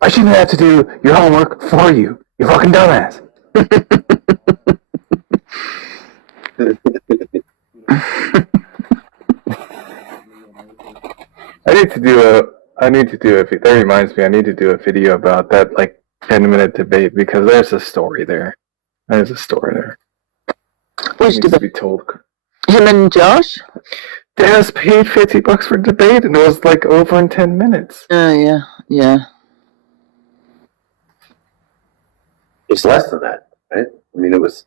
I shouldn't have to do your homework for you. You fucking dumbass. I need to do a. That reminds me, I need to do a video about that, like 10-minute debate, because there's a story there. There's a story there. Which It needs debate? to be told. Him and Josh? Dennis paid $50 for debate, and it was like over in 10 minutes. Yeah, yeah. It's less than that, right? I mean, it was.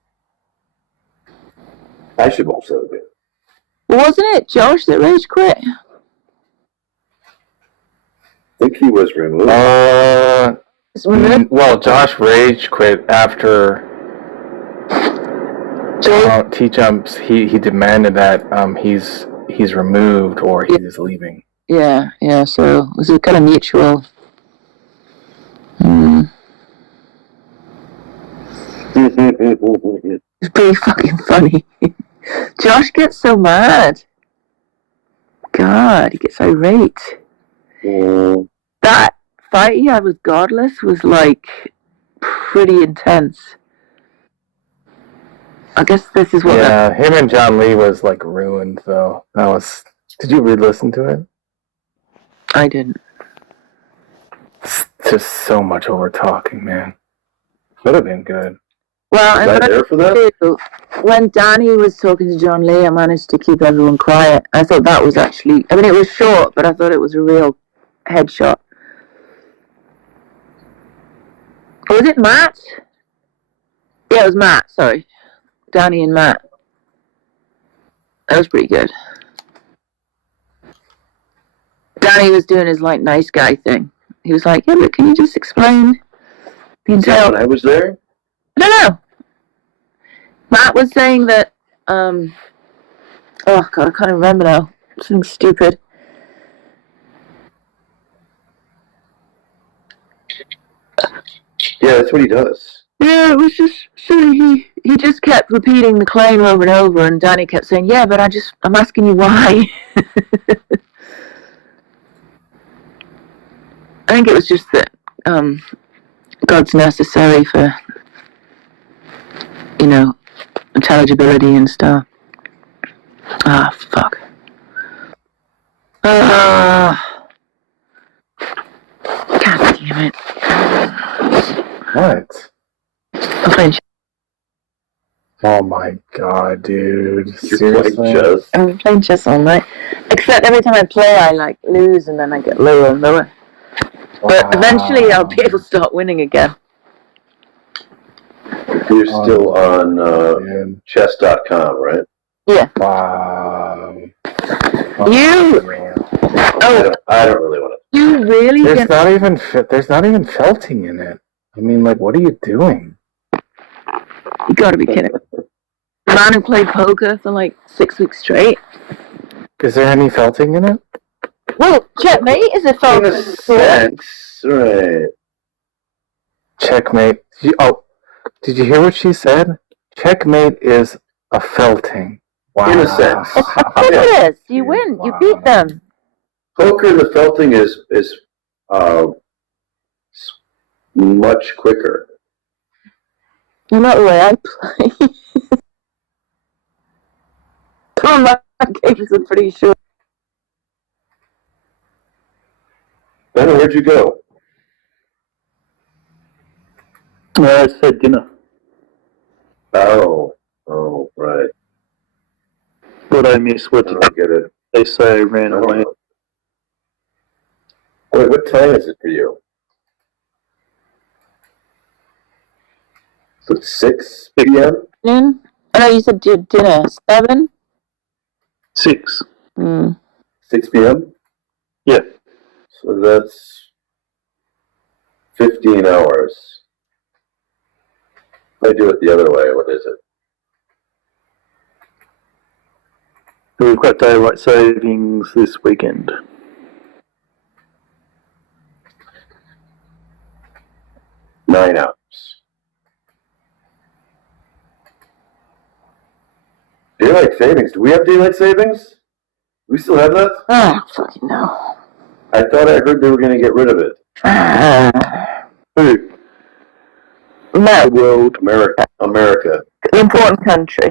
I should watch that a bit. Well, wasn't it Josh that rage quit? I think he was removed. Well, Josh rage quit after T-Jumps. He demanded that he's removed or he's leaving. Yeah. So it was a kind of mutual. It's pretty fucking funny. Josh gets so mad. God, he gets irate. That fight he had with Godless was like pretty intense. I guess this is what. Yeah, him and John Lee was like ruined though. That was. Did you re-listen to it? I didn't. It's just so much over talking, man. Could have been good. Well, was I there for that? When Danny was talking to John Lee, I managed to keep everyone quiet. I thought that was actually. I mean, it was short, but I thought it was a real headshot. Was it Matt? Yeah, it was Matt. Sorry, Danny and Matt. That was pretty good. Danny was doing his like nice guy thing. He was like, "Yeah, but can you just explain the entire?" When I was there. I don't know. Matt was saying that. Oh God, I can't remember now. Something stupid. Yeah, that's what he does. Yeah, it was just silly. He just kept repeating the claim over and over, and Danny kept saying, "Yeah, but I'm asking you why." I think it was just that God's necessary for, intelligibility and stuff. Ah, fuck. God damn it. What? I'm playing chess. Oh my god, dude. You're Seriously? playing chess. I'm playing chess all night. Except every time I play, I like lose and then I get lower and lower. But eventually I'll be able to start winning again. You're still on chess.com, right? Yeah. Wow. You. Oh, I don't really want to. You really? There's not even felting in it. I mean, like, what are you doing? You gotta be kidding. The man who played poker for like 6 weeks straight. Is there any felting in it? Well, checkmate is a felt. In a sense, right. Checkmate. Did you hear what she said? Checkmate is a felting. Wow. In a sense. Of course it is. You win. Wow. You beat them. Poker, the felting is much quicker. Well, not the way I play. Some of my games are pretty short. Ben, where'd you go? I said dinner. Oh, right. What I missed, what I did don't get it. they say I ran away? Wait, what time is it for you? So it's 6 p.m.? Noon? I know you said dinner. 7? 6. 6 p.m.? Yeah. So that's 15 hours. If I do it the other way, what is it? We've got daylight savings this weekend. Nine hours. Daylight savings. Do we have daylight savings? Do we still have that? Oh, fucking no. I thought I heard they were going to get rid of it. Who? No, The world. America. important country.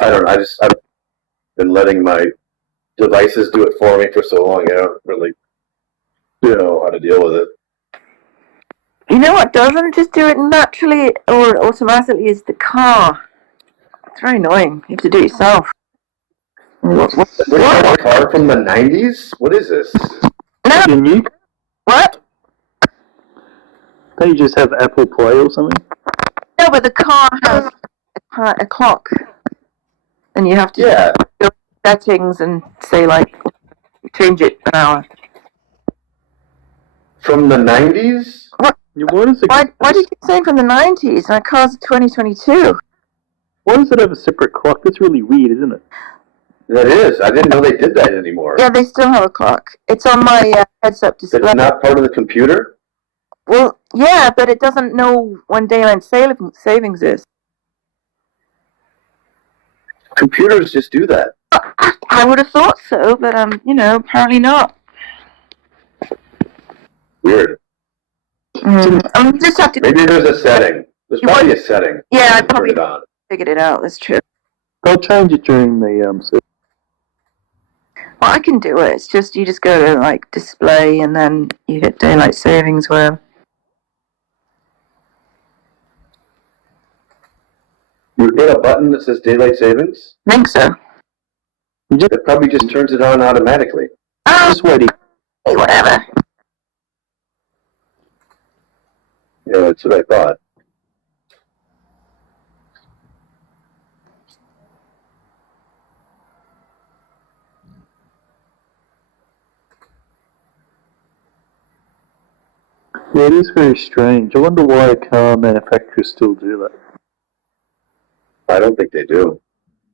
I don't know. I've been letting my devices do it for me for so long. I don't really know how to deal with it. You know what doesn't just do it naturally or automatically is the car. It's very annoying. You have to do it yourself. This is a car from the 90s? What is this? No, Can you? what? Don't you just have Apple Play or something? No, but the car has a clock. And you have to Yeah. go settings and say, like, change it an hour. From the 90s? What is it? Why do you keep saying from the 90s? My car's 2022. Why does it have a separate clock? That's really weird, isn't it? That is. I didn't know they did that anymore. Yeah, they still have a clock. It's on my heads-up display. It's not part of the computer? Well, yeah, but it doesn't know when daylight savings is. Computers just do that. I would have thought so, but apparently not. Weird. You just have to. Maybe there's a setting. There's probably a setting. Yeah, I Turn probably it on. figured it out. That's true. They'll change it during the Well, I can do it. It's just you just go to like display and then you hit daylight savings where. You hit a button that says daylight savings? I think so. It probably just turns it on automatically. Oh, Just waiting. hey, whatever. Yeah, that's what I thought. Yeah, it is very strange. I wonder why car manufacturers still do that. I don't think they do.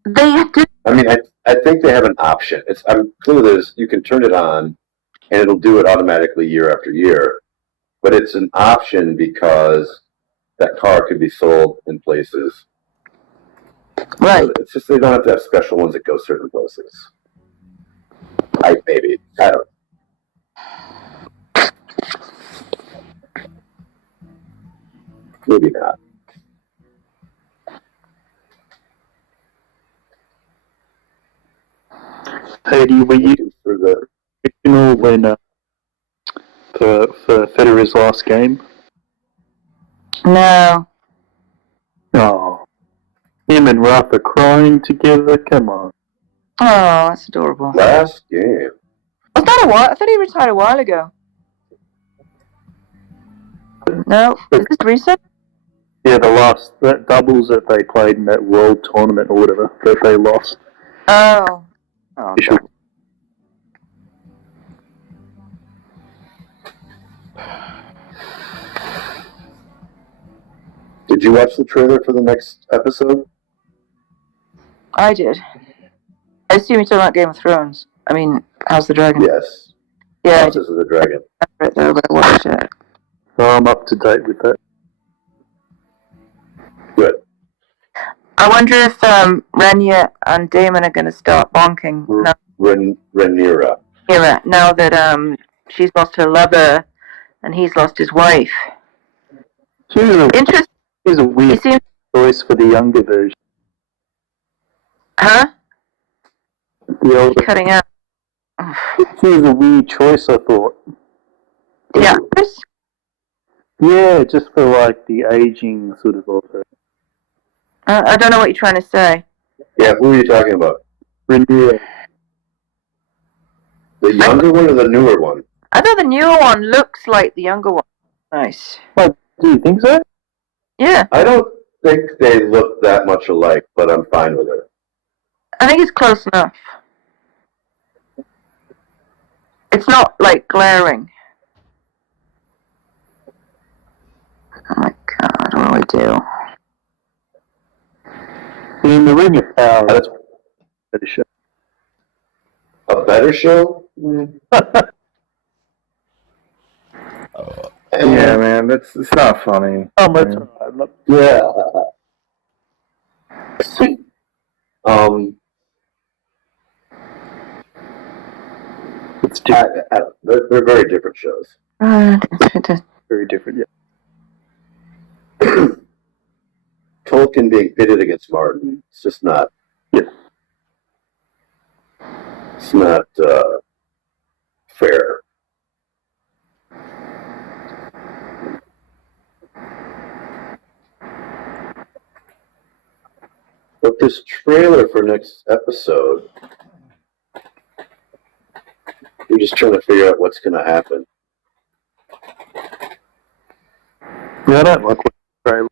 They do. I mean, I think they have an option. I'm clear there's you can turn it on, and it'll do it automatically year after year. But it's an option because that car could be sold in places. Right. It's just they don't have to have special ones that go certain places. Maybe. I don't know. Maybe not. Hey, were you For the original when for Federer's last game? No. Oh, him and Rafa crying together. Come on. Oh, that's adorable. last game. Was that a while? I thought he retired a while ago. No, is this recent? Yeah, that doubles that they played in that world tournament or whatever that they lost. Oh. Oh, Official. God. Did you watch the trailer for the next episode? I did. I assume you're talking about Game of Thrones. I mean, House of the Dragon. Yes. Yeah, I did Houses of the Dragon. it though, but I watched it. So I'm up to date with that. Good. I wonder if Rhaenyra and Daemon are going to start bonking Rhaenyra. now that she's lost her lover and he's lost his wife. She's a Interesting. You weird seem, choice for the younger version. huh? The older. Cutting out. She was a weird choice, I thought. Yeah. Yeah, just for like the aging sort of her. I don't know what you're trying to say. Yeah, who are you talking about? Rhaenyra. The younger one or the newer one? I thought the newer one looks like the younger one. Nice. Do you think so? Yeah, I don't think they look that much alike, but I'm fine with it. I think it's close enough. It's not like glaring. Oh my God, what do I do? In the Ring of Power, That's better show. a better show? Yeah, man, it's not funny. Oh, that's alright. Yeah. It's different, They're very different shows. very different. Yeah. Tolkien being pitted against Martin. It's just not. Yeah. It's not fair. But this trailer for next episode, we're just trying to figure out what's going to happen. Yeah, I don't like what trailer.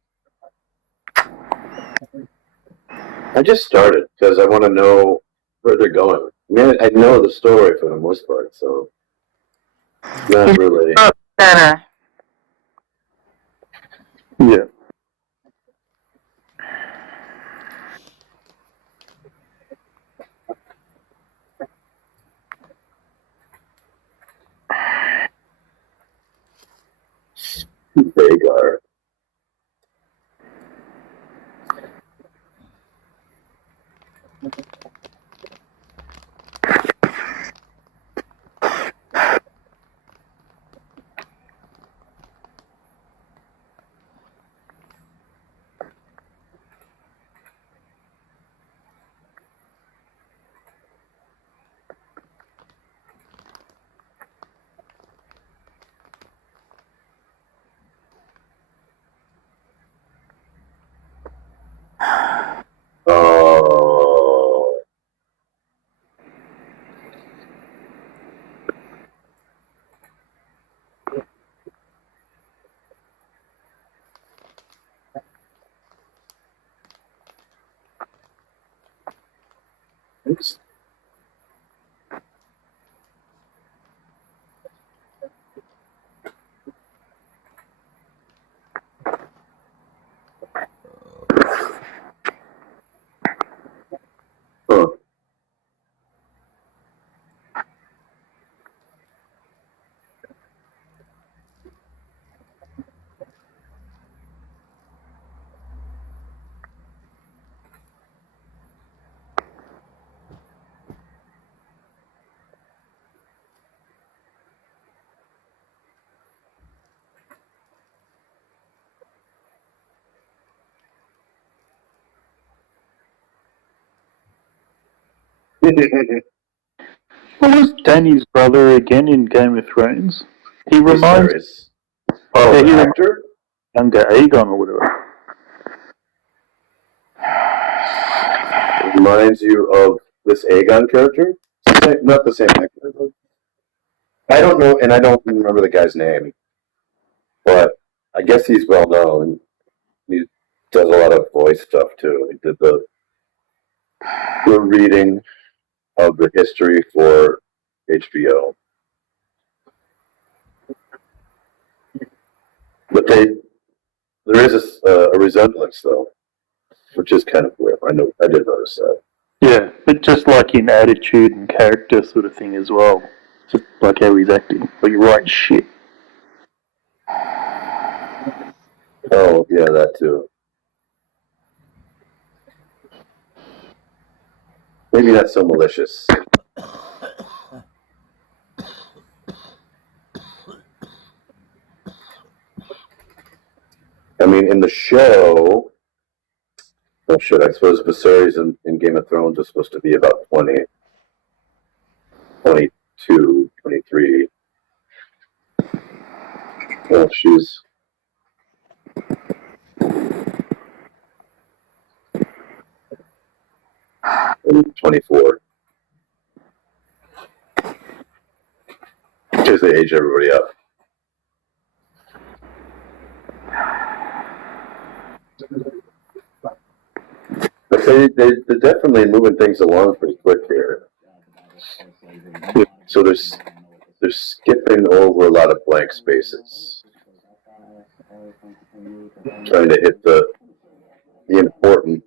I just started because I want to know where they're going. I mean, I know the story for the most part, so it's not really. Yeah. Vagar. Oh. Oops. Huh. What was Danny's brother again in Game of Thrones? He reminds Viserys. Oh, Yeah, the he actor? younger Aegon or whatever. Reminds you of this Aegon character? Not the same actor. I don't know, and I don't remember the guy's name, but I guess he's well known. He does a lot of voice stuff too. He did the reading of the history for HBO. But there is a resemblance though, which is kind of weird. I did notice that. Yeah, but just like in attitude and character sort of thing as well. Just like how he's acting. Like you write shit. Oh yeah, that too. Maybe not so malicious. I mean, in the show, oh shit, I suppose Viserys in Game of Thrones is supposed to be about 20, 22, 23. Well, she's 24. Because they age everybody up. But they're definitely moving things along pretty quick here. So they're skipping over a lot of blank spaces. Trying to hit the important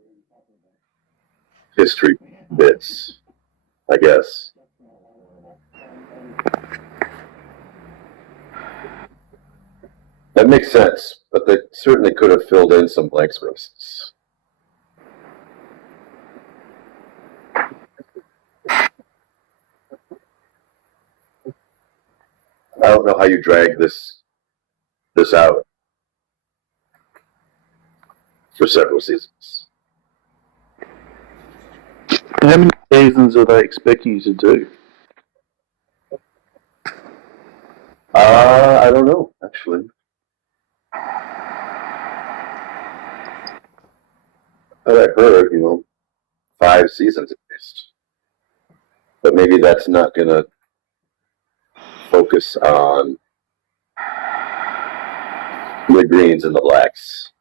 history bits, I guess. That makes sense, but they certainly could have filled in some blank spaces. don't know how you drag this out for several seasons. How many seasons are they expecting you to do? I don't know, actually. But I heard, 5 seasons at least. But maybe that's not going to focus on the greens and the blacks.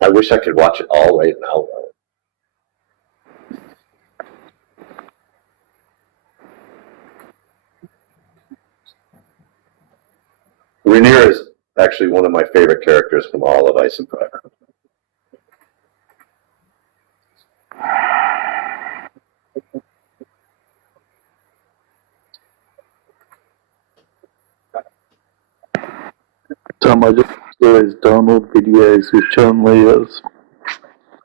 I wish I could watch it all right now. Rhaenyra is actually one of my favorite characters from all of Ice and Fire. Tom, I just saw those Donald videos with John Leo's.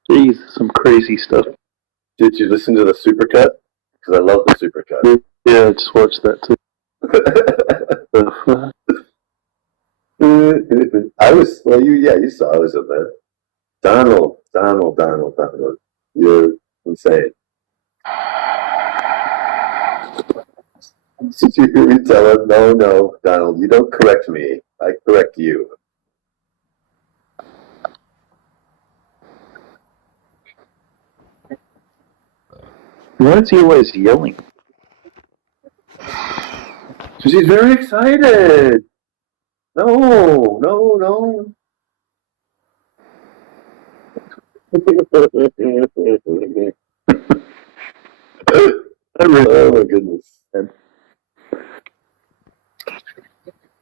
Jeez, some crazy stuff. Did you listen to the supercut? Because I love the supercut. Yeah, I just watched that too. You saw I was in there. Donald. You're insane. Did you hear me tell him, no, Donald, you don't correct me. I correct you. Why is he always yelling? She's very excited. No. Oh my goodness.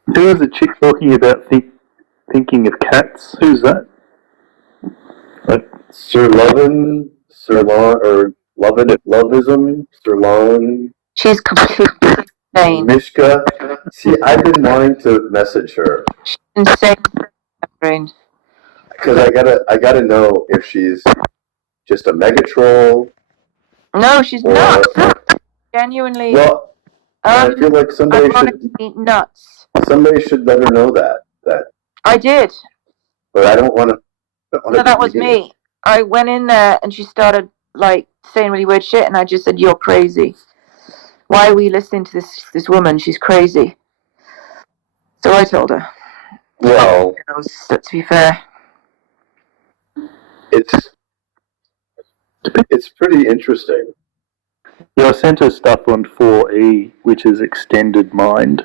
There was a chick talking about thinking of cats. Who's that? Sir Loveism, Sirloin, She's completely insane. Mishka. See, I've been wanting to message her Insane brain. because I gotta know if she's just a mega troll No, she's or not. Genuinely, well. I feel like somebody nuts. should let her know that. I did. But I don't want to. No, that was me. I went in there and she started saying really weird shit, and I just said, "You're crazy. Why are we listening to this woman? She's crazy." So I told her. Well, to be fair, it's pretty interesting. Yeah, I sent her stuff on 4E, which is extended mind.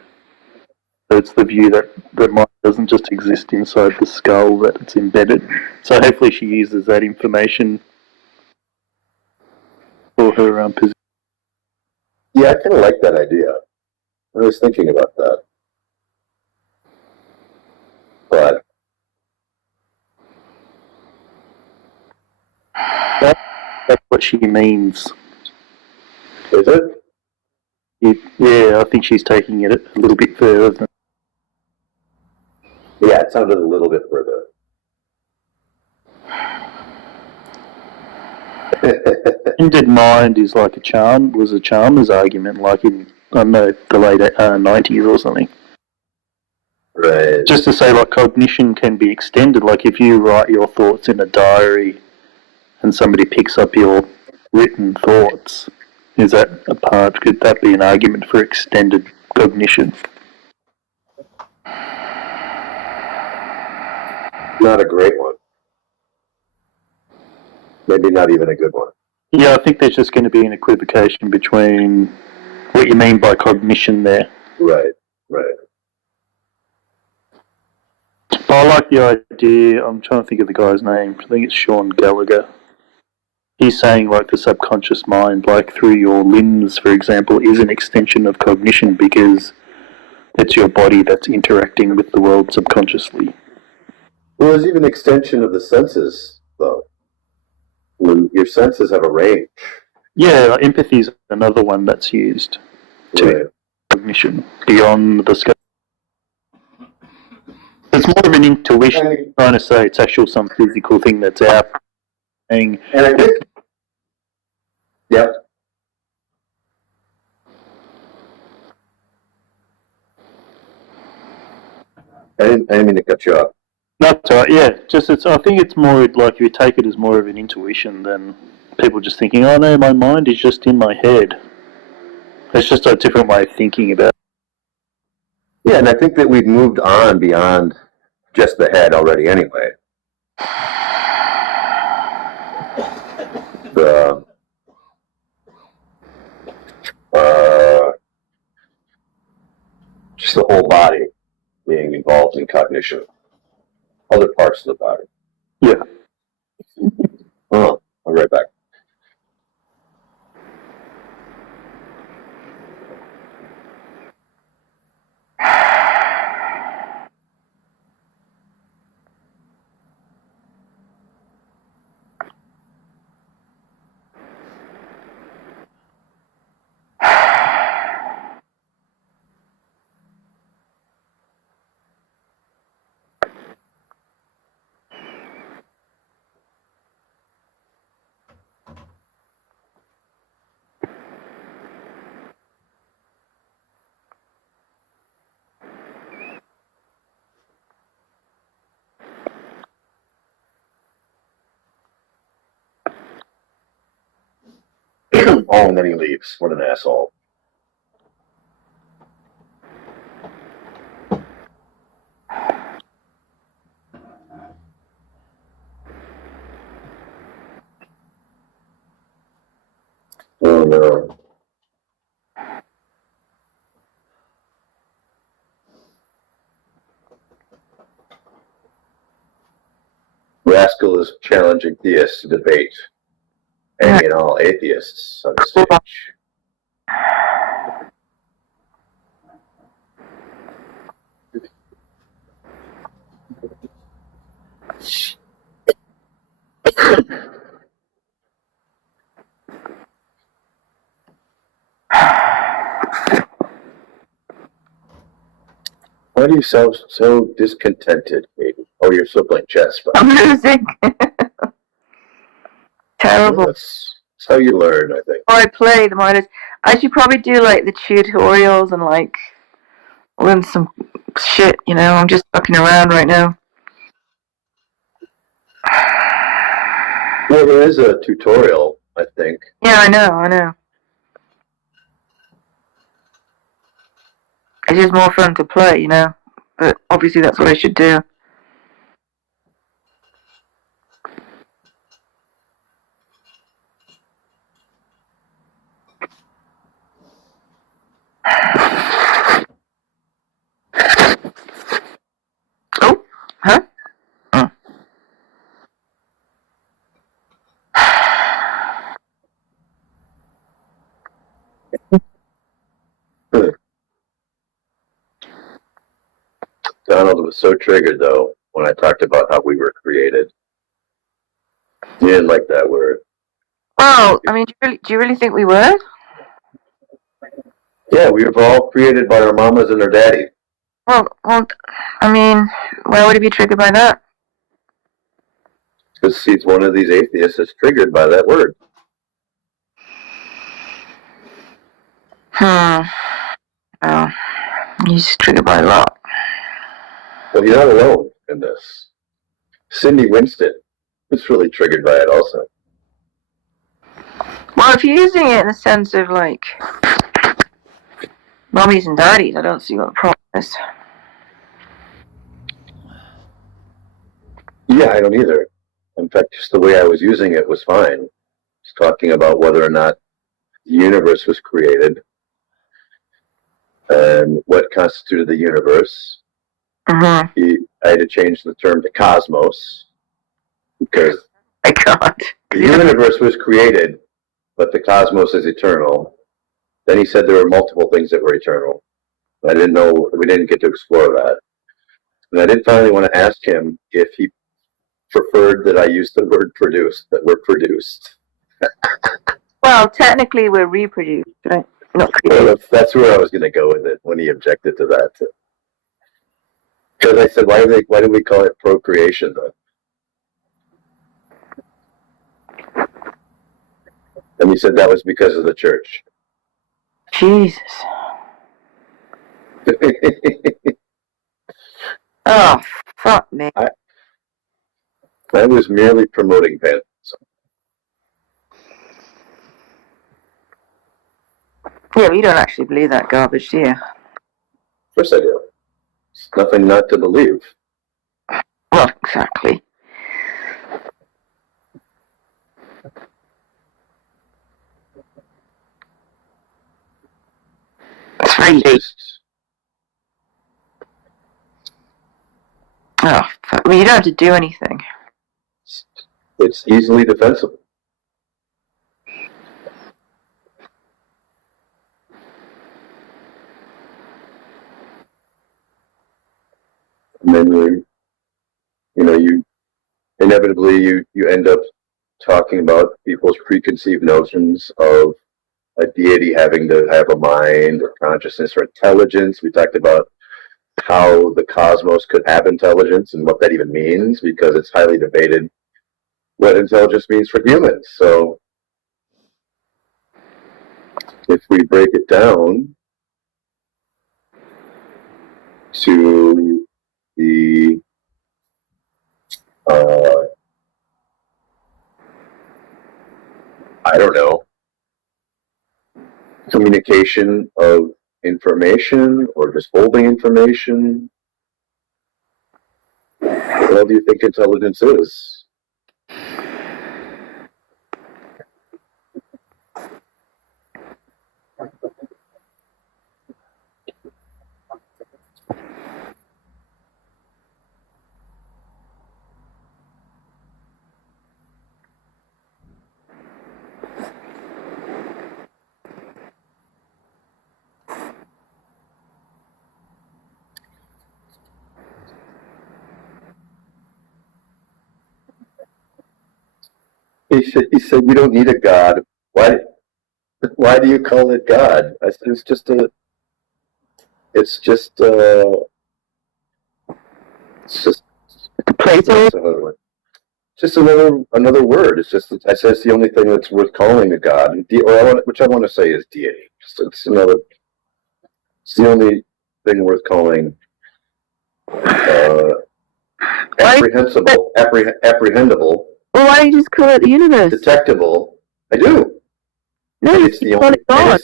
So it's the view that mind doesn't just exist inside the skull, that it's embedded. So hopefully she uses that information for her position. Yeah, I kind of like that idea. I was thinking about that. But That's what she means. is it? Yeah, I think she's taking it a little bit further. Yeah, it sounded a little bit further. Extended mind is like was a Chalmers argument, like in, I don't know, the late 90s or something. Right. Just to say, like, cognition can be extended. Like, if you write your thoughts in a diary and somebody picks up your written thoughts, could that be an argument for extended cognition? Not a great one. Maybe not even a good one. Yeah, I think there's just going to be an equivocation between what you mean by cognition there. Right. But I like the idea, I'm trying to think of the guy's name, I think it's Sean Gallagher. He's saying, like, the subconscious mind, like through your limbs, for example, is an extension of cognition because it's your body that's interacting with the world subconsciously. Well, there's even extension of the senses, though. When your senses have a range. Yeah, like empathy is another one that's used to cognition beyond the scope. It's more of an intuition. I'm trying to say it's actual some physical thing that's out saying, And I think, yep. I didn't mean to cut you off. that's right, yeah. I think it's more like you take it as more of an intuition than people just thinking, oh no, my mind is just in my head. It's just a different way of thinking about it. Yeah, and I think that we've moved on beyond just the head already anyway. The just the whole body being involved in cognition. Other parts of the body. Yeah. Oh, I'll be right back. Oh, and then he leaves. What an asshole. Oh no. Rascal is challenging theists to debate. Any and all atheists on the stage. Why do you sound so discontented, baby? Oh, you're still playing chess, but I'm losing. Terrible. that's how you learn, I think. The more I play, the more it is. I should probably do like the tutorials and like learn some shit, you know. I'm just fucking around right now. Well, there is a tutorial, I think. Yeah, I know. It's just more fun to play, you know. But obviously that's what I should do. Oh, huh? Oh. Donald was so triggered, though, when I talked about how we were created. He didn't like that word. Oh, I mean, do you really think we were? Yeah, we were all created by our mamas and our daddy. Well, I mean, why would he be triggered by that? Because he's one of these atheists that's triggered by that word. Oh, he's triggered by a lot. Well, you're not alone in this. Cindy Winston was really triggered by it also. Well, if you're using it in the sense of like mummies and daddies, I don't see what the problem is. Yeah, I don't either. In fact, just the way I was using it was fine. It's talking about whether or not the universe was created and what constituted the universe. I had to change the term to cosmos because I can't. the universe was created, but the cosmos is eternal. Then he said there were multiple things that were eternal. I didn't know, we didn't get to explore that. And I did finally want to ask him if he preferred that I use the word produced, that we're produced. Well, technically we're reproduced, right? Not Well, created. that's where I was going to go with it when he objected to that. Because I said, why do we call it procreation, though? And he said that was because of the church. Jesus. Oh, fuck me. I was merely promoting pantheism. Yeah, but you don't actually believe that garbage, do you? Of course I do. It's nothing not to believe. Well, exactly. It's very It's late. just, Oh, fuck. Well, you don't have to do anything. it's easily defensible. And then you inevitably you end up talking about people's preconceived notions of a deity having to have a mind or consciousness or intelligence. We talked about how the cosmos could have intelligence and what that even means, because it's highly debated what intelligence means for humans. So if we break it down to the I don't know, communication of information or just holding information, what do you think intelligence is? He said you don't need a God. Why do you call it God? I said it's just it's just Plato? just another word. It's just I said it's the only thing that's worth calling a God, which I want to say is deity. It's the only thing worth calling apprehendable. Well, why don't you just call it the universe? Detectable. I do. No, And you it's the call only it God.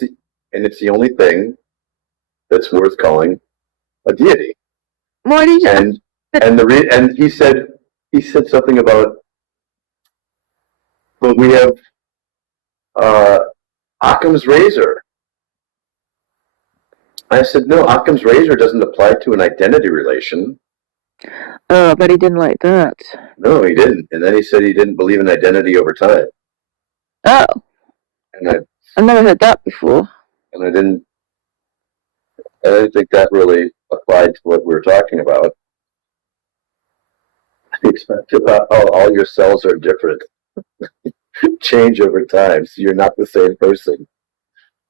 and it's the only thing that's worth calling a deity. Why did you? And he said something about, well, we have Occam's razor. I said, no, Occam's razor doesn't apply to an identity relation. Oh, but he didn't like that. No, he didn't. And then he said he didn't believe in identity over time. Oh, And I've never heard that before. I didn't think that really applied to what we were talking about. He talked about how all your cells are different, change over time, so you're not the same person.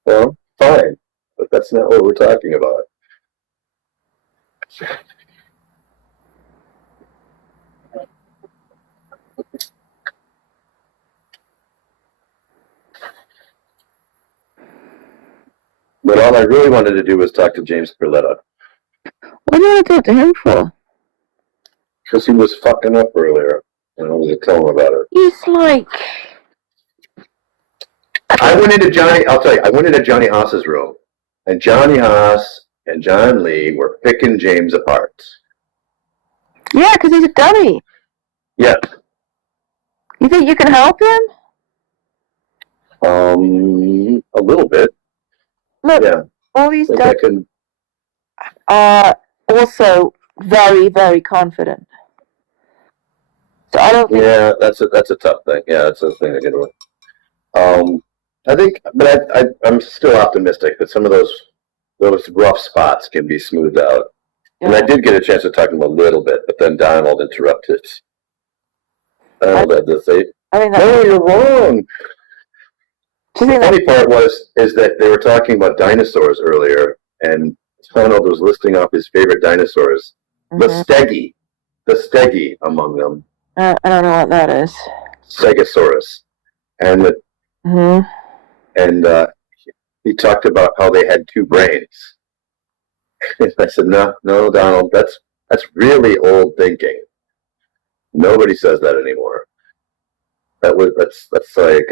Well, fine, but that's not what we're talking about. But all I really wanted to do was talk to James Perletta. What do you want to talk to him for? Because he was fucking up earlier, and I was going to tell him about it. He's like... I went into Johnny Haas's room, and Johnny Haas and John Lee were picking James apart. Yeah, because he's a dummy. Yeah. You think you can help him? A little bit. Look, Yeah. all these I think I dummies can. are also very, very confident. So I don't think... Yeah, that's a tough thing. Yeah, that's a thing to get with. I think, but I'm still optimistic that some of those rough spots can be smoothed out. And I did get a chance to talk to him a little bit, but then Donald interrupted. Donald had to say, "No, you're wrong." The funny part is that they were talking about dinosaurs earlier, and Donald was listing off his favorite dinosaurs. The Stegi among them. I don't know what that is. Stegosaurus. And Mm-hmm. and he talked about how they had two brains. And I said, no, Donald, that's really old thinking. Nobody says that anymore. That's like,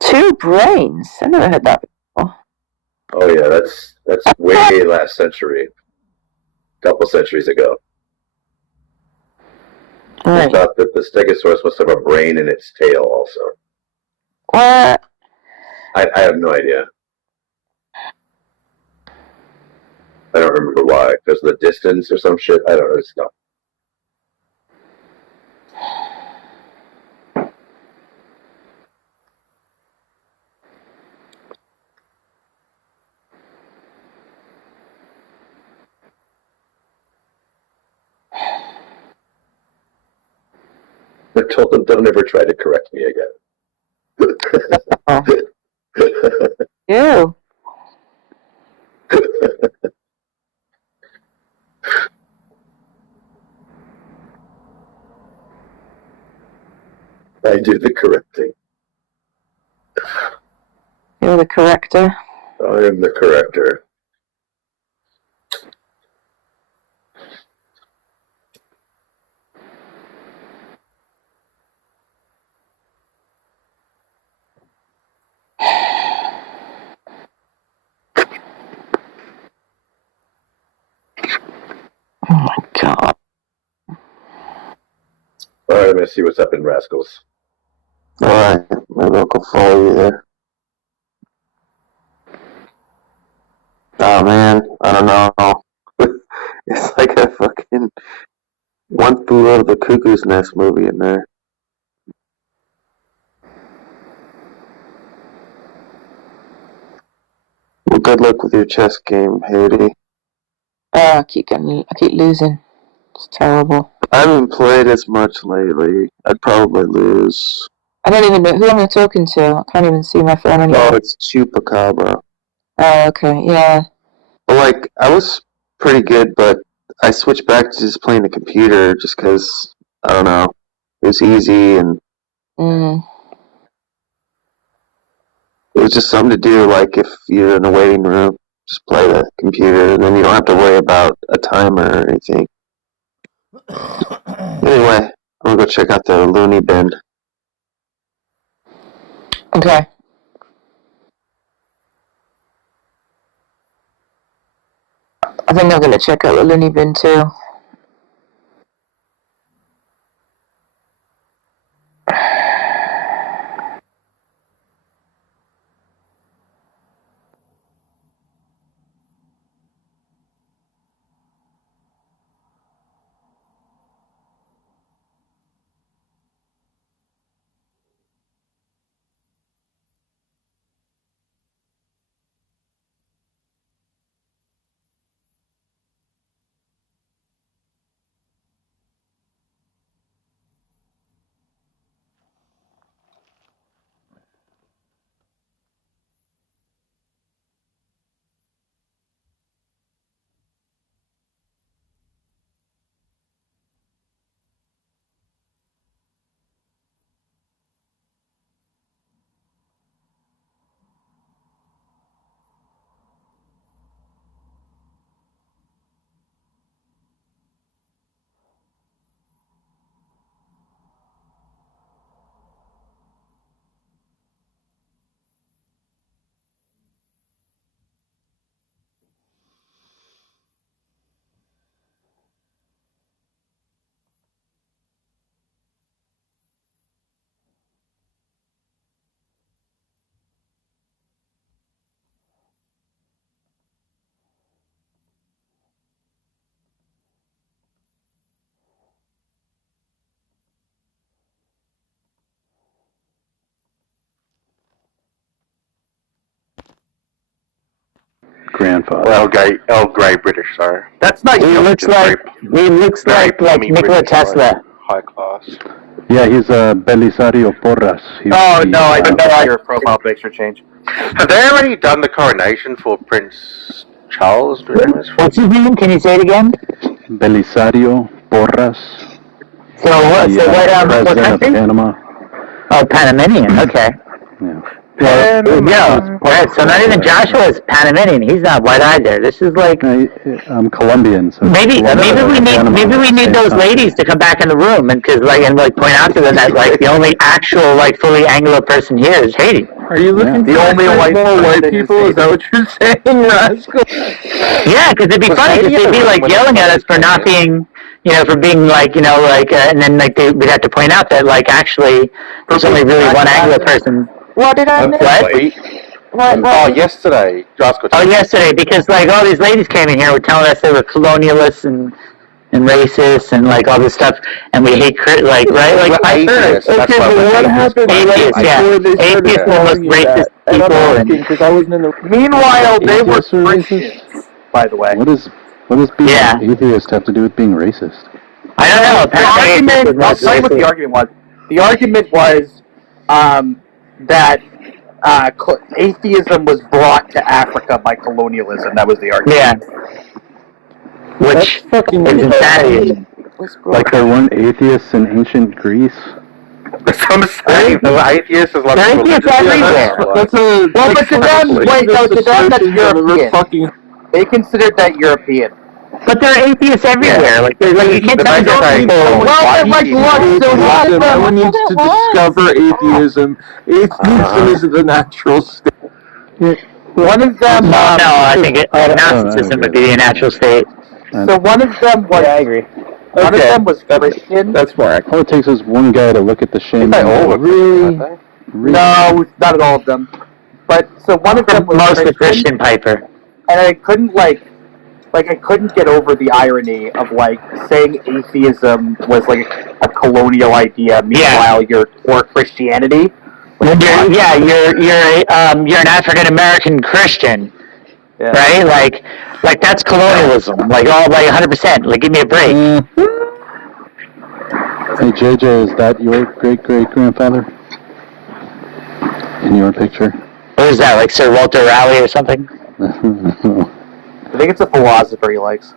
2 brains. I never heard that before. oh yeah, that's way last century, couple centuries ago. I Right. thought that the Stegosaurus must have a brain in its tail also. What? I have no idea. I don't remember why. Because of the distance or some shit. I don't know. It's not. I told them don't ever try to correct me again. Oh. Ew. I do the correcting. You're the corrector. I am the corrector. Oh my god. All right, I'm gonna see what's up in Rascals. Alright, maybe I'll go follow you there. Oh man, I don't know. It's like a fucking One Flew Over the Cuckoo's Nest movie in there. Well, good luck with your chess game, Haiti. I keep losing. It's terrible. I haven't played as much lately. I'd probably lose. I don't even know who am I talking to. I can't even see my phone anymore. Oh, it's Chupacabra. Oh, okay, yeah. But like, I was pretty good, but I switched back to just playing the computer just because, I don't know, it was easy and Mm. it was just something to do, like if you're in a waiting room, just play the computer, and then you don't have to worry about a timer or anything. Anyway, I'm gonna go check out the loony bin. Okay. I think I'm gonna check out the loony bin too. Grandfather. Earl Grey British, sorry. That's not He looks like Nikola Tesla. High class. Yeah, he's Belisario Porras. He's Oh, the, no, I don't know how your profile picture changed. Have they already done the coronation for Prince Charles? What's his name? Can you say it again? Belisario Porras. So what? The So what president of country? Panama. Oh, Panamanian. Okay. Yeah. Yeah. Right, so not even Joshua is Panamanian. He's not white-eyed there. This is like I'm Colombian, so maybe we Panama need those ladies to come back in the room and point out to them that like the only actual like fully Anglo person here is Haiti. Are you looking Yeah. for the only white people? Is that what you're saying, Rascal? Yeah, because it'd be funny because they'd be like yelling at us for not being, for being like, and then like we'd have to point out that like actually there's only really one Anglo person. What did I miss? What? Oh, yesterday. Yesterday, because like all these ladies came in here were telling us they were colonialists and racist and like all this stuff, and we hate right? Like atheists. Okay, but what happened? Atheists, yeah. Atheists are the most racist people. Because I wasn't in the. Meanwhile, they were Atheists are Christians. By the way. What does being Yeah. an atheist have to do with being racist? I don't know. I'll tell you what the argument was. The argument was that atheism was brought to Africa by colonialism. That was the argument. Yeah. Which is insanity. Like there weren't atheists in ancient Greece? That's what I'm saying. The atheist is like They're atheists everywhere. That's a. Well, but to them, to them that's European. They considered that European. But there are atheists everywhere. Like you can't tell me people. Well, they're like, look, so everyone needs to discover atheism. Atheism is the natural state. One of them. No, I think Gnosticism would be the natural state. So one of them was. Yeah, I agree. One of them was Christian. That's more accurate. All it takes is one guy to look at the shame. Really? No, not at all of them. But so one of them was Mostly Christian Piper. And I couldn't I couldn't get over the irony of like saying atheism was like a colonial idea. Meanwhile, you're for Christianity. You're an African American Christian, right? Like that's colonialism. Like 100%. Like give me a break. Hey JJ, is that your great grandfather? In your picture? What is that? Like Sir Walter Raleigh or something? I think it's a philosopher he likes.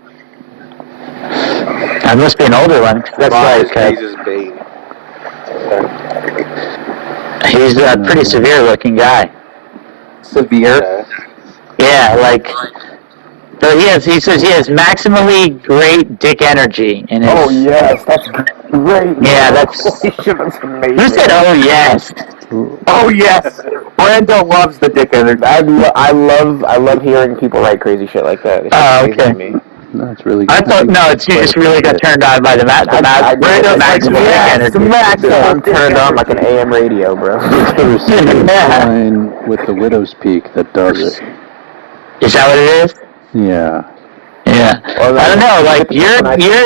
That must be an older one. That's like Jesus Bane. he's a pretty severe looking guy. Severe? Yeah, like. So he says he has maximally great dick energy. And yes, that's great. Yeah, that's amazing. Who said oh yes? Oh yes, Brando loves the dick energy. I love hearing people write crazy shit like that. It's Oh, okay. amazing to me. That's really good. I thought you just really got turned on by the maximum dick energy. I'm turned on like an AM radio, bro. It's the receiver line with the widow's peak that does it. Is that what it is? Yeah. Yeah. I don't know. Like you're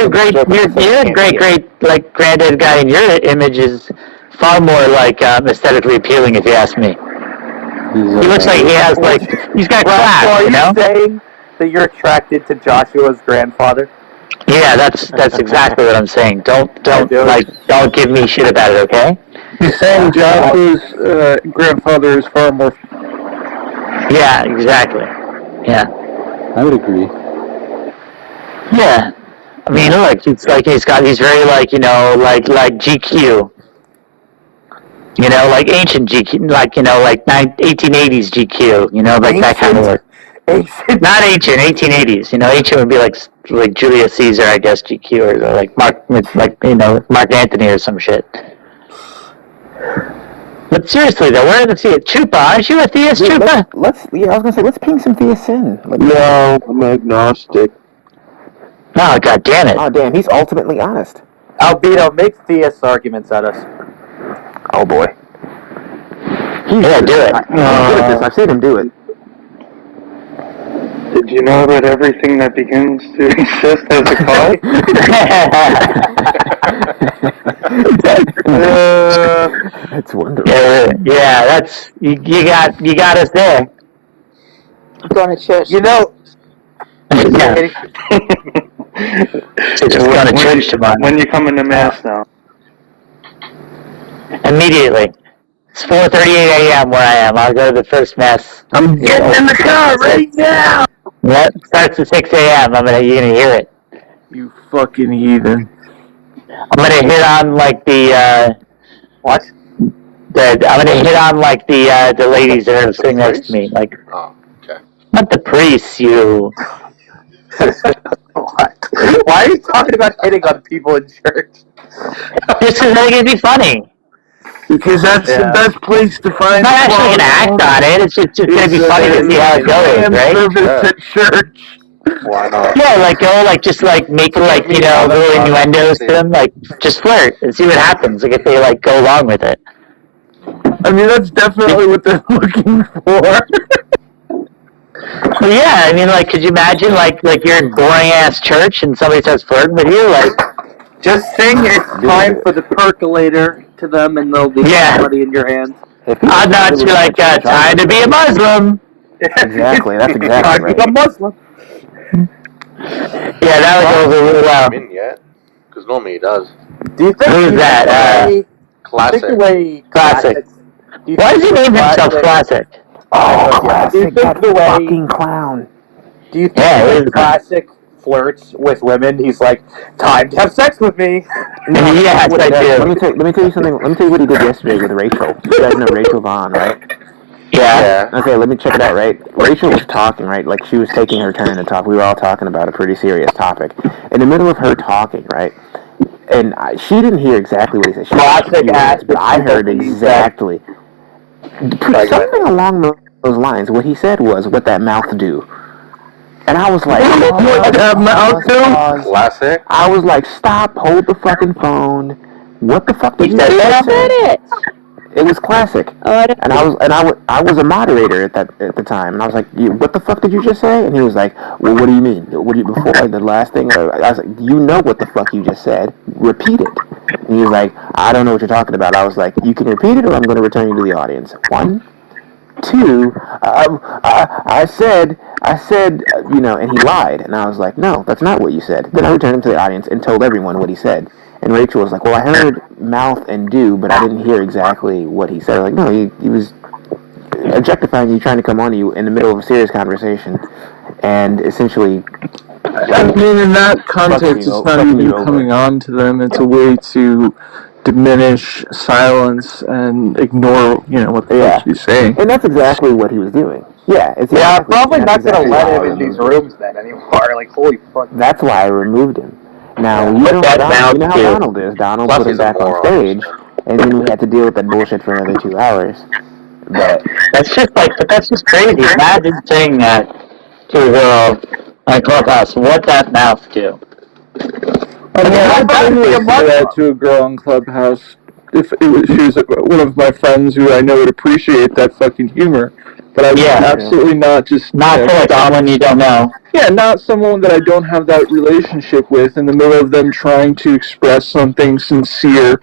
a great like granddad guy, and your image is far more like aesthetically appealing, if you ask me. He looks like he's got class. So are you know? saying that you're attracted to Joshua's grandfather? Yeah, that's exactly what I'm saying. Don't give me shit about it, okay? He's saying Joshua's grandfather is far more. Yeah, exactly. Yeah. I would agree. Yeah. I mean, look, he's very like GQ. Like ancient GQ, like 1880s GQ, like that kind of work. Not ancient, 1880s. Ancient would be like Julius Caesar, I guess, GQ, or like Mark Antony or some shit. But seriously though, where did see it? Chupa, aren't you a theist, Chupa? I was gonna say, let's ping some theists in. No, I'm agnostic. Oh, god damn it. Oh, damn, he's ultimately honest. Albedo, make theist arguments at us. Oh, boy. Yeah, do it. I've seen him do it. Did you know that everything that begins to exist has a cause? That's wonderful. Yeah, that's you got us there. I'm going to church. Yeah. Just going to church tomorrow. When you come into mass now? Immediately. It's 4:38 a.m. where I am. I'll go to the first mass. I'm getting in the car right now. Yep, starts at 6 a.m. You're gonna hear it. You fucking heathen. I'm gonna hit on like the What? I'm gonna hit on like the ladies that are sitting next to me. Like, Oh, okay. not the priests, you. What? Why are you talking about hitting on people in church? Just because I think it'd be funny. Because that's the best place to I'm find. not actually gonna act on it. It's just gonna be funny to see how it goes, right? Service at church. Why not? Yeah, like go like just like make like little innuendos to them, like just flirt and see what happens. Like if they like go along with it. I mean, that's definitely what they're looking for. Well, yeah, I mean, like, could you imagine like you're in boring ass church and somebody starts flirting with you, like? Just sing it's time for the percolator to them, and they'll leave money in your hands. I'd not be like, time to be a Muslim. Exactly, that's exactly right. I'm Muslim. Yeah, that would go over really well. In yet? Because normally he does. Do you think Who's that? Classic. Classic. Why does he name himself Classic? Oh, classic, that the way, fucking clown. Do you think Classic flirts with women? He's like, time to have sex with me. Yes, I do. Let me tell you something. Let me tell you what he did yesterday with Rachel. You guys know Rachel Vaughn, right? Yeah. Okay, let me check it out, right? Rachel was talking, right? Like, she was taking her turn to talk. We were all talking about a pretty serious topic. In the middle of her talking, right? And she didn't hear exactly what he said. She Classic ass, but I heard exactly. Something along those lines. What he said was, what that mouth do. And I was like, what that mouth do? Classic. I was like, stop, hold the fucking phone. What the fuck did you say? It was Classic. And I was a moderator at the time, and I was like, what the fuck did you just say? And he was like, well, what do you mean? Before the last thing? I was like, you know what the fuck you just said. Repeat it. And he was like, I don't know what you're talking about. I was like, you can repeat it, or I'm going to return you to the audience. 1, 2, I said, and he lied. And I was like, no, that's not what you said. Then I returned him to the audience and told everyone what he said. And Rachel was like, well, I heard mouth and do, but I didn't hear exactly what he said. I was like, no, he was objectifying you, trying to come on to you in the middle of a serious conversation. And essentially... I mean, in that context, it's not even coming on to them. It's a way to diminish, silence, and ignore, what the fuck she's saying. And that's exactly what he was doing. Yeah, it's I'm probably not going to let him in these rooms then anymore. Like, holy fuck. That's why I removed him. Now, you know how Donald is. Donald put him back on stage, and then we had to deal with that bullshit for another 2 hours. But that's just crazy. Imagine saying that to a girl on Clubhouse. What that mouth do? I mean, I'd say that to a girl on Clubhouse if she was one of my friends who I know would appreciate that fucking humor. But I would absolutely not just... Not for like someone you don't know. Yeah, not someone that I don't have that relationship with in the middle of them trying to express something sincere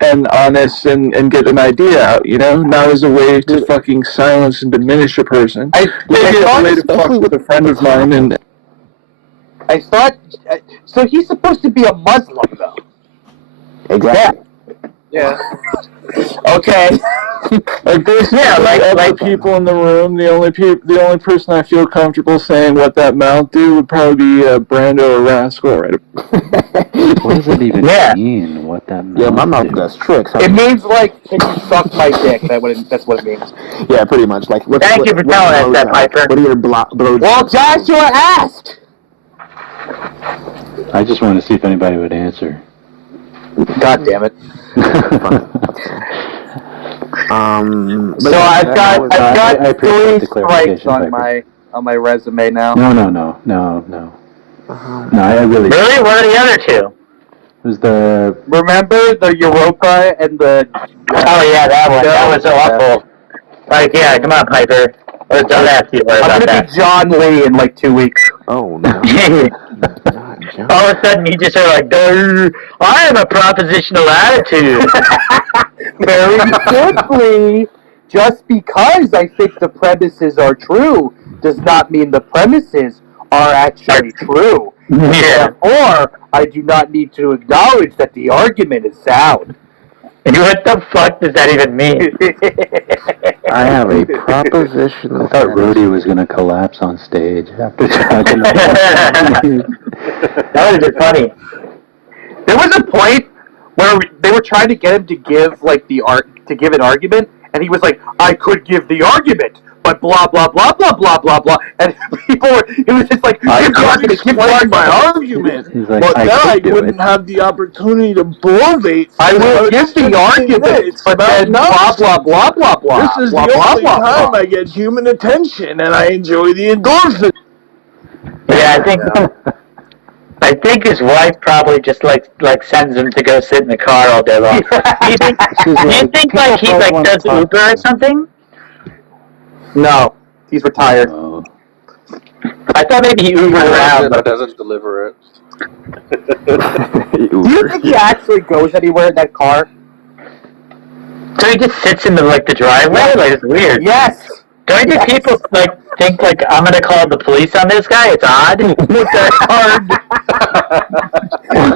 and honest and get an idea out, Not as a way to fucking silence and diminish a person. Maybe as a way to fuck with a friend of mine and... I thought... So he's supposed to be a Muslim, though. Exactly. Yeah. Okay. Like there's other people in the room. The only person I feel comfortable saying what that mouth do would probably be Brando or Rascal, right? What does it even mean? What that mouth? Yeah, my mouth does tricks. It means like, can you suck my dick? That's what it means. Yeah, pretty much. Like, thank you for telling us that, Piper. What are your blow? Well, Joshua asked. I just wanted to see if anybody would answer. God damn it. So I've got I 3 strikes on my resume now. No. I really. Really? What are the other 2? Was the Remember the Europa and the... Oh yeah, that one. That was so awful. Like, yeah, come on, Piper. Don't ask you about I'm that. gonna be John Lee in like 2 weeks. Oh no. All of a sudden, you just are like, I have a propositional attitude. Very simply, just because I think the premises are true does not mean the premises are actually true. Yeah. Therefore, I do not need to acknowledge that the argument is sound. What the fuck does that even mean? I have a proposition. I thought Rhodey was going to collapse on stage after talking about That would have been funny. There was a point where they were trying to get him to give like the to give an argument, and he was like, I could give the argument, but blah, blah, blah, blah, blah, blah, blah. And people were, it was just like, I give the argument, give the explain my argument. argument, He's like, but then I could do wouldn't it. have the opportunity to bloviate. I will give the argument, but then blah, blah, blah, blah, blah. This is blah, the blah, only blah, time blah. I get human attention, and I enjoy the endorphin. Yeah, I think his wife probably just like sends him to go sit in the car all day long. Do you think like he like does Uber or something? No, he's retired. Oh. I thought maybe he Ubered around. But doesn't deliver it. Do you think he actually goes anywhere in that car? So he just sits in the driveway? Like, it's weird. Yes. Don't you think people think I'm gonna call the police on this guy? It's odd.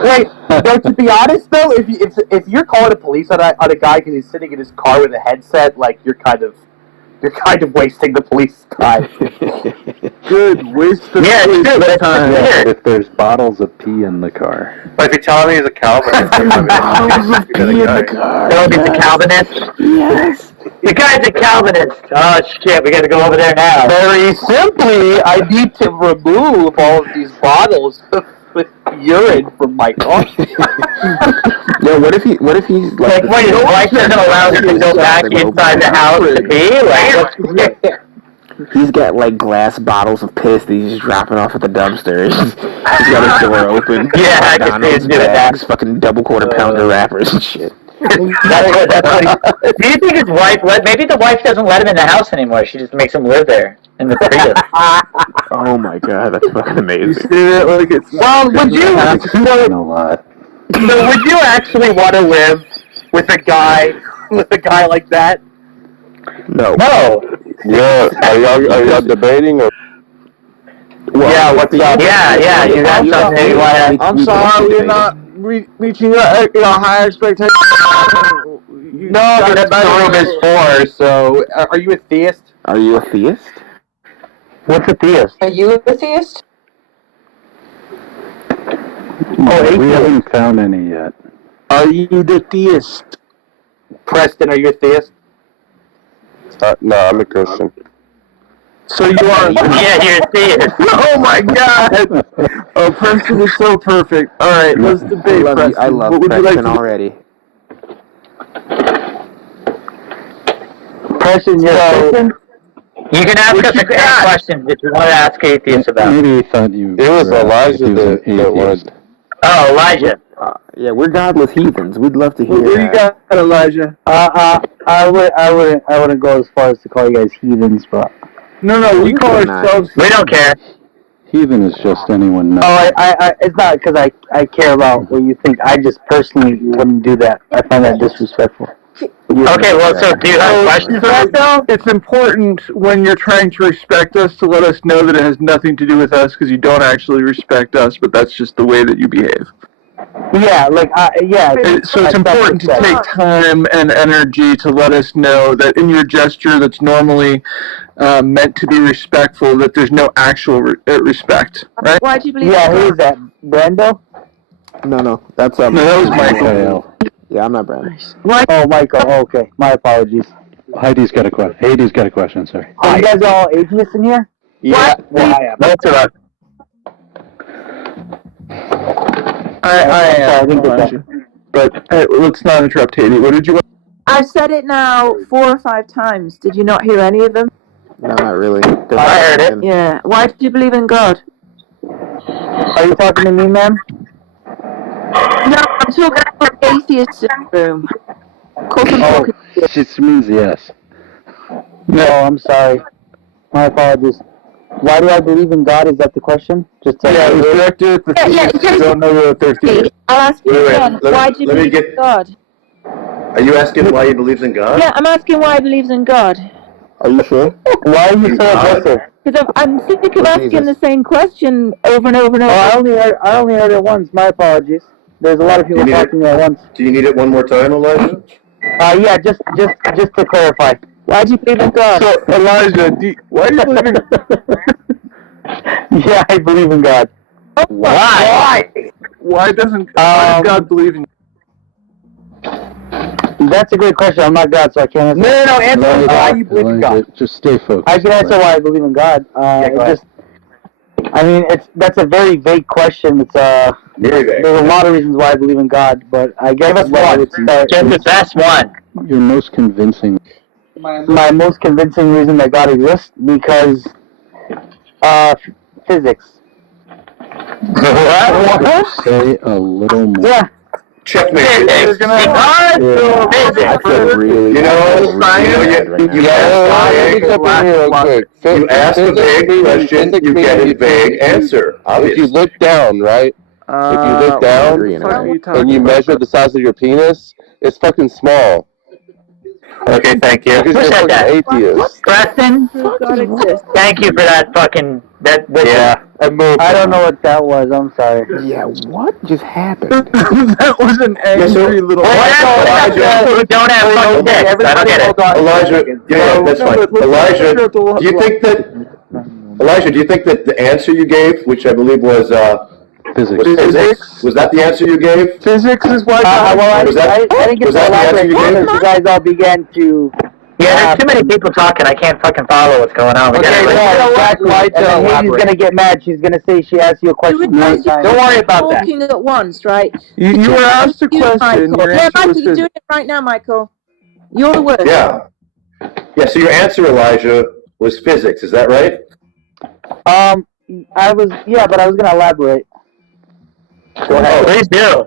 Wait, no, to be honest though, if you're calling the police on a guy because he's sitting in his car with a headset, like you're kind of wasting the police time. Good waste of Yeah, it's true, but it's time. weird. If there's bottles of pee in the car. But if you're telling me he's a Calvinist, Bottles of pee in the car. Oh, he's a Calvinist? Yes. The guy's a Calvinist. Oh, shit, we gotta go over there now. Very simply, I need to remove all of these bottles with urine from my car. Yo, what if he's Like, wait, his wife doesn't allow him to go back inside the house to pee? Like, he's got like glass bottles of piss that he's just dropping off at the dumpster. He's got his door open. Yeah, I can see him McDonald's doing that. bags, fucking double quarter pounder wrappers and shit. that's what do you think his wife, maybe the wife doesn't let him in the house anymore. She just makes him live there in the Prius. Oh my god, that's fucking You amazing. say that like it's... Well, would you? A lot. So would you actually want to live with a guy like that? No. No. Yeah, are y'all debating or? Yeah, what's up? Yeah, you got something you wanna... I'm sorry, we're not reaching high expectations. No, that's what the room is for. So, are you a theist? Are you a theist? What's a theist? Are you a theist? We haven't found any yet. Are you the theist? Preston, are you a theist? No, I'm a Christian. So you are. Yeah, you're a theist. Oh my god! Oh, Preston is so perfect. All right, let's debate, Preston. I love what would you Preston like to already. Preston, you're a Christian? You can ask us a question if you want to ask atheists about. Maybe he thought you. It was were, Elijah he was an that wanted. atheist. Oh, Elijah. Yeah, we're godless heathens. We'd love to hear What do you that. got, Elijah? I wouldn't go as far as to call you guys heathens, but No, we call ourselves. We don't care. Heathen is just anyone not. I it's not because I care about what you think. I just personally wouldn't do that. I find that disrespectful. Okay, well, so do you have questions for us, though? It's important when you're trying to respect us to let us know that it has nothing to do with us because you don't actually respect us, but that's just the way that you behave. Yeah, So it's important to take time and energy to let us know that in your gesture that's normally meant to be respectful, that there's no actual respect, right? Why do you believe Yeah, who is that? Brando? No, that's No, that was Michael. Yeah, I'm not Brandon. Oh, Michael. Oh, okay, my apologies. Heidi's got a question. Hades got a question. Sorry. Are you guys all atheists in here? Yeah, well, I am. Most of us. I am. didn't get that. But hey, let's not interrupt Haiti. What did you want? I've said it now 4 or 5 times. Did you not hear any of them? No, not really. I heard it. Yeah. Why do you believe in God? Are you talking to me, ma'am? No, I'm talking about atheists in the room. Call them talking. It just means yes. No, I'm sorry. My apologies. Why do I believe in God? Is that the question? Just tell Yeah, me. direct it. The theists don't know that they're theists. I'll ask you Wait, again. Why do you let me believe in get- God? Are you asking why he believes in God? Yeah, I'm asking why he believes in God. Are you sure? Why are you so aggressive? Because I'm sick of Oh, asking Jesus. the same question over and over and Oh, over. I only heard it once. My apologies. There's a lot of people You need talking at once. Do you need it one more time, Elijah? Yeah, just to clarify. Why do you believe in God? So, Elijah, why do you believe in Yeah, I believe in God. Why does God believe in That's a great question. I'm not God, so I can't answer. No, answer Elijah, why you believe in God. Just stay focused. I can answer why I believe in God. Go ahead. I mean, that's a very vague question. It's Very vague. there's a lot of reasons why I believe in God, but I guess Give us what I one. would start Just the best one. Your most convincing. my most convincing reason that God exists because physics. What? Say a little more. Yeah. Checkmate. Physics. Because physics. That's a really You know, you ask a vague question, you get a vague answer. If you look down, right? If you look down and you measure the size of your penis, it's fucking small. Okay, thank you. Because you're a fucking atheist. Preston, thank you for that fucking that. Yeah. I don't know what that was. I'm sorry. Yeah, what just happened? That was an angry little. Who don't have fucking dicks. I don't get it. Elijah, yeah, that's fine. Elijah, do you think that the answer you gave, which I believe was Physics. physics, was that the answer you gave? Physics is why. I Was that- didn't get was to that the answer elaborate you gave? because you guys all began to. Yeah, there's too many people talking. I can't fucking follow what's going on. Okay, Yeah, exactly. And then Haley's gonna get mad. She's gonna say she asked you a question. Don't worry about that. Talking at once, right? You were asked a You, question. Michael. Your Yeah, answer Michael, was you're physics. doing it right now, Michael. You're the worst. Yeah. Yeah, so your answer, Elijah, was physics, is that right? but I was gonna elaborate. Go ahead. please do.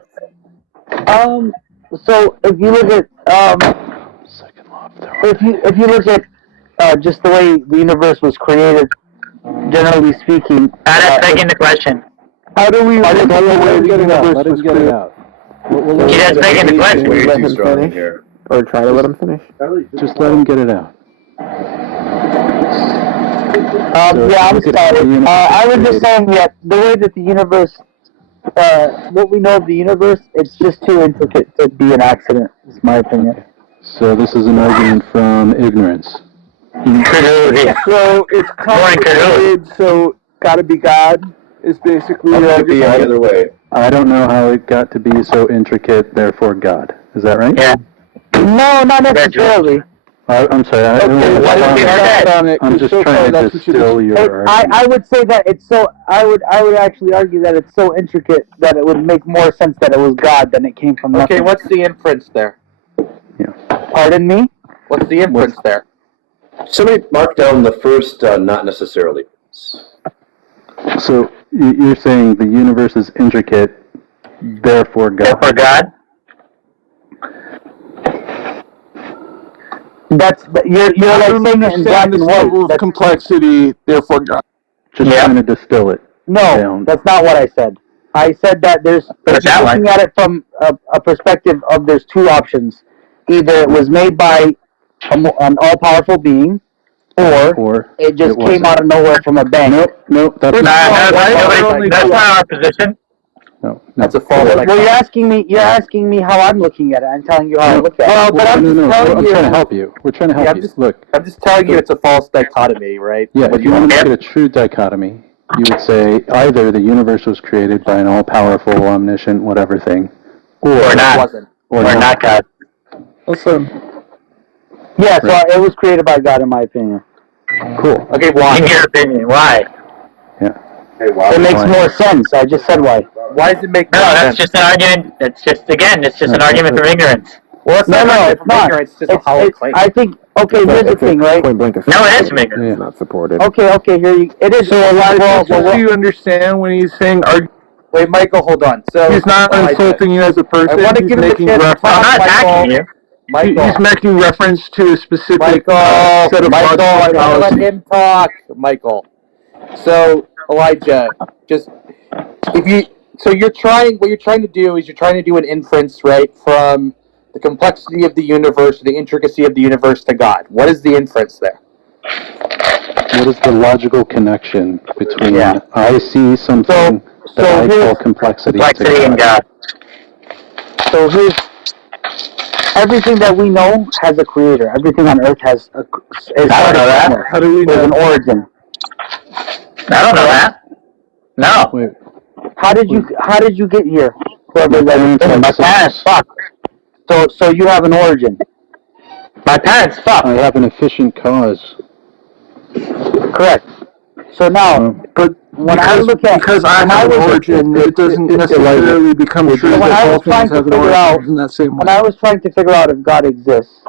So if you look at if you look at just the way the universe was created, generally speaking. That's begging the question. How do we? Let him get it out. Let him get it out. He does begging the question. Way Let too him strong in finish. here. Or try to let him finish. Just let him get it out. Yeah, I'm sorry. I was just saying that the way that the universe, what we know of the universe, it's just too intricate to be an accident. Is my opinion. So this is an argument from ignorance. So it's complicated. So gotta be God is basically. It could be either way. I don't know how it got to be so intricate, therefore God. Is that right? Yeah. No, not necessarily. I'm sorry. I'm just trying to distill your argument. I would say that it's so. I would actually argue that it's so intricate that it would make more sense that it was God than it came from nothing. Okay, what's the inference there? Pardon me? What's the inference there? Somebody mark down the first not necessarily. So you're saying the universe is intricate, therefore God. Therefore God. You're like saying it in black and white. level of complexity. Therefore, God. Just trying to distill it. No, down. that's not what I said. I said that there's looking at it from a perspective of there's two options. Either it was made by an all-powerful being, or it just came out of nowhere from a bank. Nope, that's That's not our position. No, that's a false. Well, you're asking me how I'm looking at it. I'm telling you how I look at it. But I'm just telling I'm you. trying to help you. We're trying to help you. Look. I'm just telling you it's a false dichotomy, right? Yeah, if you want to make it a true dichotomy, you would say either the universe was created by an all-powerful, omniscient, whatever thing, or not. Or not God. Listen. Yeah, so it was created by God, in my opinion. Cool. Okay, why? In your opinion, why? Yeah. It makes more sense. I just said why. Why does it make No, more that's sense? just an argument. It's just an argument from ignorance. Well, it's No, not. it's not. It's just a hollow claim. I think. Okay, here's the thing, right? Point blank. No, it is from ignorance. It's not supported. Okay, here you. It is. So do you understand when he's saying Wait, Michael, hold on. So he's not insulting you as a person? I want to He's give him a making chance to reference. talk, I'm not attacking you. Michael. He's making reference to a specific set of Michael, I want to let policies. him talk, Michael. So, Elijah, what you're trying to do is you're trying to do an inference, right, from the complexity of the universe, the intricacy of the universe to God. What is the inference there? What is the logical connection between I see something that I call complexity and God? So here's everything that we know has a creator. Everything on Earth has a. I don't know that. How do we There's know? an origin. I don't know that. No. Wait, How did you get here? Whoever that My parents, fuck. So you have an origin. My parents fucked. I have an efficient cause. Correct. So now, But when I look at because I have an origin, it doesn't necessarily become true when that I all was trying things to have an figure out, origin in that same when way. I was trying to figure out if God exists,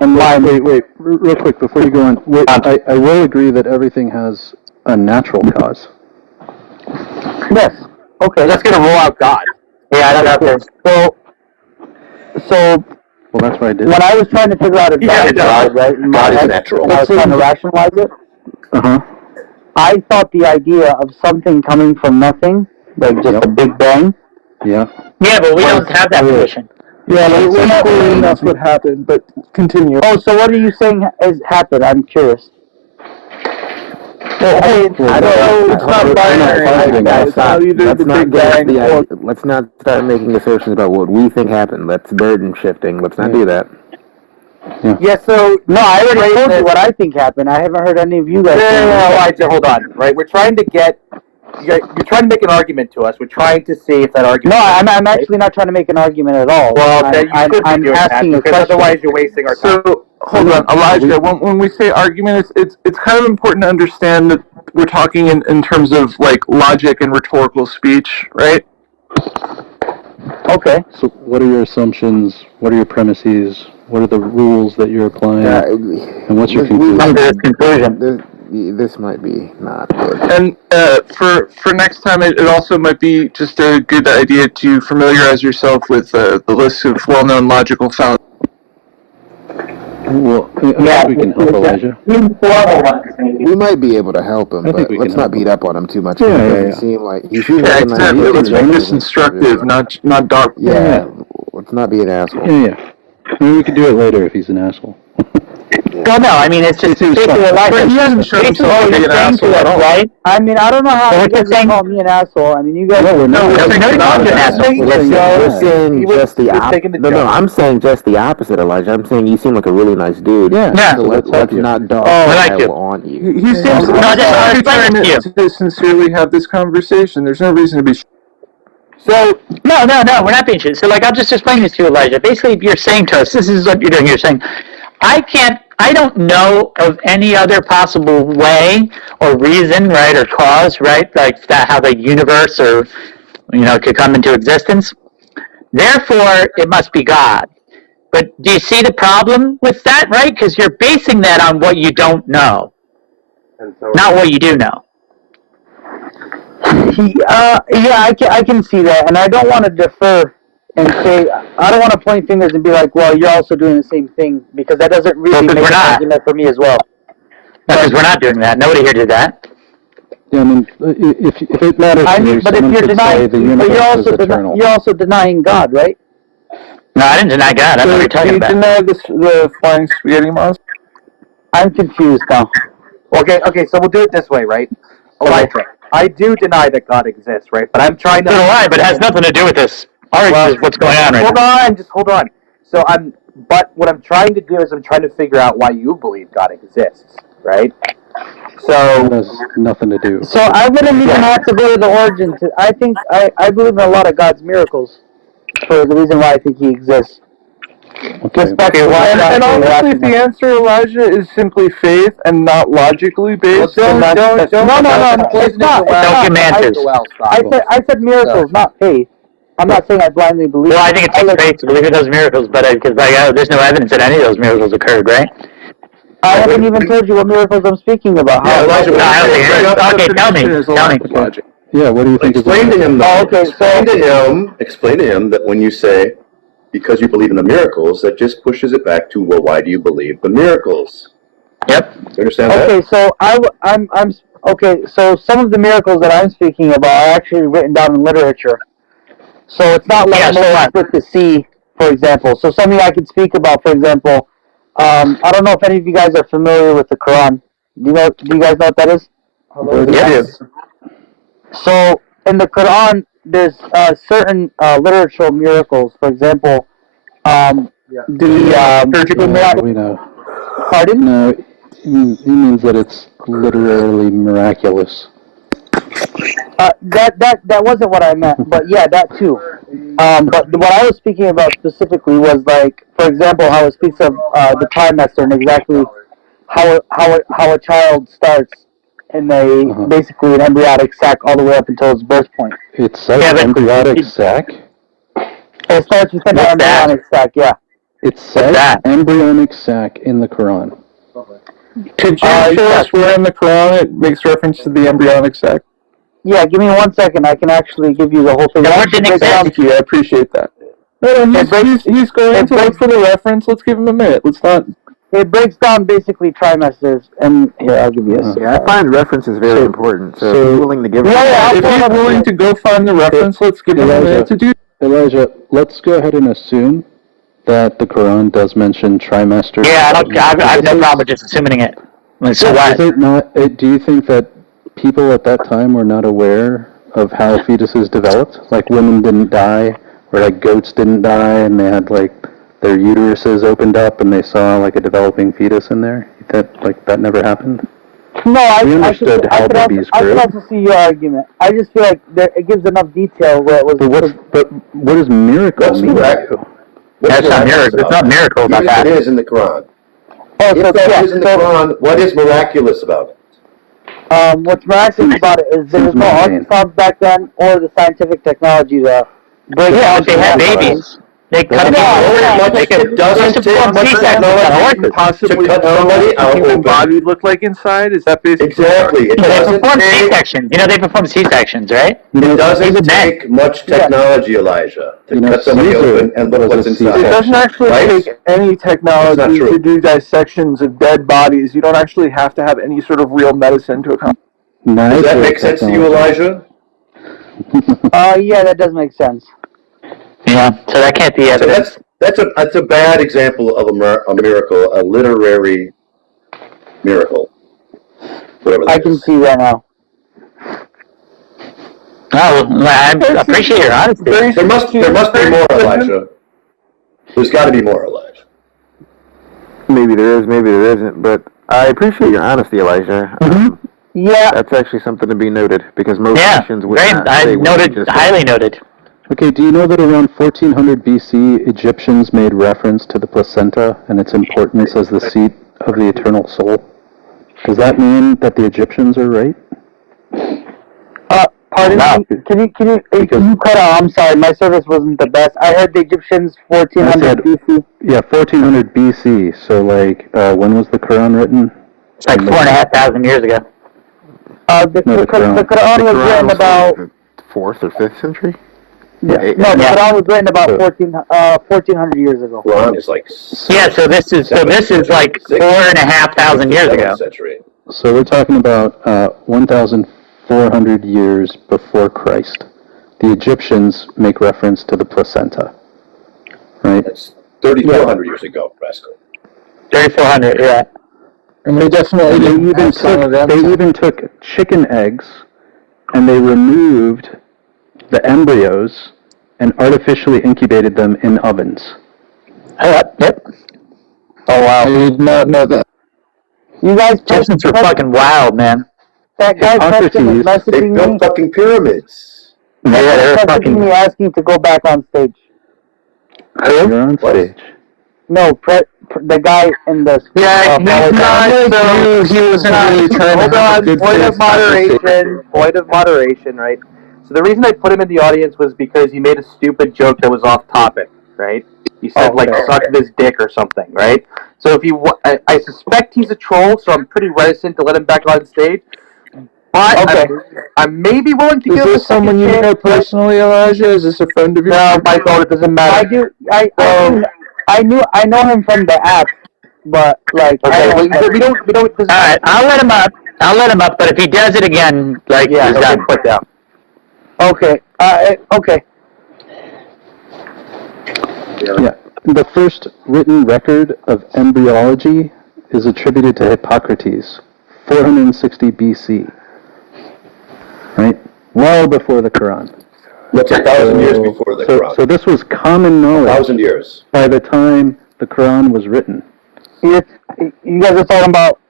and why, Wait, real quick before you go on. I will agree that everything has a natural cause. yes, okay, That's gonna rule out God. Yeah, I don't know. So Well, that's what I did. when I was trying to figure out if Yeah, God exists, right, in my God is head, natural. when I was trying to rationalize it, Uh-huh. I thought the idea of something coming from nothing, like just a Big Bang. Yeah. Yeah, but we don't have that position. Yeah, let's go in, that's what happened, but continue. Oh, so what are you saying has happened? I'm curious. Well, I don't know, it's not binary. It's not either Let's the not Big get Bang or... let's not start making assertions about what we think happened. Let's burden shifting. Let's not do that. Yeah, so No, I already told you what I think happened. I haven't heard any of you guys. Hold on, right? We're trying to get. You're trying to make an argument to us. We're trying to see if that argument. No, I'm actually not trying to make an argument at all. Well, then you should be I'm doing asking that, a because question. otherwise you're wasting our time. So, hold on, Elijah, when we say argument, it's kind of important to understand that we're talking in terms of, like, logic and rhetorical speech, right? Okay. So what are your assumptions? What are your premises? What are the rules that you're applying? And what's your conclusion? This might be not good. And for next time, it also might be just a good idea to familiarize yourself with the list of well-known logical fallacies. Well, I think we can help Elijah. We might be able to help him, I think but we let's can not help beat up on him too much. Yeah, It yeah, doesn't yeah. seem like he seems Yeah, like exactly. Let's be instructive, not dark. Yeah, let's not be an asshole. Yeah. Maybe we could do it later if he's an asshole. Well, no, I mean, it's just basically like... But he hasn't shown himself to be an asshole at all. Right? I mean, I don't know how you guys call me an asshole. I mean, you guys... No, we're not. No, we're not an asshole. We're saying just the taking opposite. the No, joke. I'm saying just the opposite, Elijah. I'm saying you seem like a really nice dude. Yeah. Yeah. So let's not dog I like you. on you. He seems No, like just he's trying to sincerely have this conversation. There's no reason to be... So, no, we're not being shit. So, like, I'll just explain this to you, Elijah. Basically, you're saying to us, this is what you're doing. You're saying, I don't know of any other possible way or reason, right, or cause, right, like that, how the universe or, could come into existence. Therefore, it must be God. But do you see the problem with that, right? Because you're basing that on what you don't know, not what you do know. Yeah, I can see that, and I don't want to defer and say, I don't want to point fingers and be like, well, you're also doing the same thing, because that doesn't really make an argument for me as well. Because we're not doing that. Nobody here did that. Yeah, I mean, if it matters to you, but if someone you're could denying, say the universe is eternal. you're also denying God, right? No, I didn't deny God. That's what you're talking about. Do you deny the flying spaghetti monster? I'm confused now. Okay, so we'll do it this way, right? Elijah, I do deny that God exists, right? But I'm trying to... So do I, but it has nothing to do with this. What's going on right now. Hold on. So but what I'm trying to do is I'm trying to figure out why you believe God exists, right? So... That has nothing to do. So I wouldn't even have to go to the origin. I think I believe in a lot of God's miracles for the reason why I think He exists. Okay. And honestly, if the answer, Elijah, is simply faith and not logically based, No, it's not. I said miracles, not faith. I'm not saying I blindly believe. Well, I think it takes faith to believe in those miracles, but because there's no evidence that any of those miracles occurred, right? I haven't even told you what miracles I'm speaking about. Okay, tell me. Yeah, what do you think? Explain to him. Explain to him that when you say, because you believe in the miracles, that just pushes it back to, well, why do you believe the miracles? Yep. You understand that? Okay, so I'm okay. So some of the miracles that I'm speaking about are actually written down in literature. So it's not like Moses split the sea, for example. So something I could speak about, for example, I don't know if any of you guys are familiar with the Quran. Do you guys know what that is? Yes. So in the Quran, there's certain literal miracles. For example, surgical miracle. Pardon? No, he means that it's literally miraculous. That wasn't what I meant, but yeah, that too. But what I was speaking about specifically was like, for example, how it speaks of the trimester and exactly how a child starts in a basically an embryonic sac all the way up until its birth point. It says embryonic sac. It starts with an embryonic sac, yeah. It says embryonic sac in the Quran. Could you show us where in the Quran it makes reference to the embryonic sac? Yeah, give me 1 second. I can actually give you the whole thing. Thank you. I appreciate that. He's going to look for the reference. Let's give him a minute. Let's not. It breaks down basically trimesters, and here I'll give you a second. Yeah, I find references very important. So if you're willing to give if he's willing to go find the reference, let's give him a minute to do. Elijah, let's go ahead and assume that the Quran does mention trimester. Yeah, I have no problem with just assuming it. So why? Is it not? Do you think that people at that time were not aware of how fetuses developed? Like women didn't die, or like goats didn't die, and they had like their uteruses opened up, and they saw like a developing fetus in there. That never happened. No, I could grew. also see your argument. I just feel like it gives enough detail where it was. But what does miracle mean? That's not miracle. It's not miracle about that. It is in the Quran. Oh, if that is in the Quran, what is miraculous about it? What's miraculous about it is there was no ultrasound back then or the scientific technology to break down. They had babies. They cut it doesn't take much technology possibly to cut somebody out. Human body look like inside? Is that basically exactly? It they doesn't perform take C-sections. They perform C-sections, right? It doesn't take much technology, Elijah, to cut somebody open and look what's inside. It doesn't actually take any technology to do dissections of dead bodies. You don't actually have to have any sort of real medicine to accomplish. Does that make sense to you, Elijah? Yeah, that does make sense. Yeah, so that can't be evidence. So that's a bad example of a miracle, a literary miracle. Whatever that I can see that now. Oh, I appreciate your honesty. There must be more, Elijah. There's got to be more, Elijah. Maybe there is, maybe there isn't, but I appreciate your honesty, Elijah. Yeah. That's actually something to be noted, because most Christians would not I say what noted, you just highly said. noted. Okay, do you know that around 1400 BC, Egyptians made reference to the placenta and its importance as the seat of the eternal soul? Does that mean that the Egyptians are right? Pardon me? Can you cut out? I'm sorry, my service wasn't the best. I heard the Egyptians 1400 BC. Yeah, 1400 BC. So, when was the Quran written? It's like 4,500 years ago. The Quran was written about 4th or 5th century? Yeah. No, the Quran was written about 1400 years ago. Quran is like so this is like 4,500 years ago. So we're talking about 1,400 years before Christ. The Egyptians make reference to the placenta, right? That's 3,400 years ago, Rascal. 3,400, yeah. And they even took chicken eggs and they removed the embryos and artificially incubated them in ovens. Yep. Oh wow! I did not know that. You guys, Egyptians are fucking wild, man. That guy Preston is They messaging built me. fucking pyramids. Yeah, they're Messaging fucking. me asking to go back on stage. You're on stage. No, the guy in the Yeah, he wasn't really trying to have a good point of moderation, right? So the reason I put him in the audience was because he made a stupid joke that was off topic, right? He said, suck his dick or something, right? So if I suspect he's a troll, so I'm pretty reticent to let him back on stage. But I'm maybe willing to give him a someone you know personally, Elijah? Is this a friend of yours? No, Michael, it doesn't matter. I know him from the app, but we don't. All right, I'll let him up. But if he does it again, he's done. Put down. Okay. Okay. Yeah. The first written record of embryology is attributed to Hippocrates, 460 BC. Right? Well before the Quran. That's 1,000 years before the Quran. So this was common knowledge 1,000 years. by the time the Quran was written. You guys are talking about,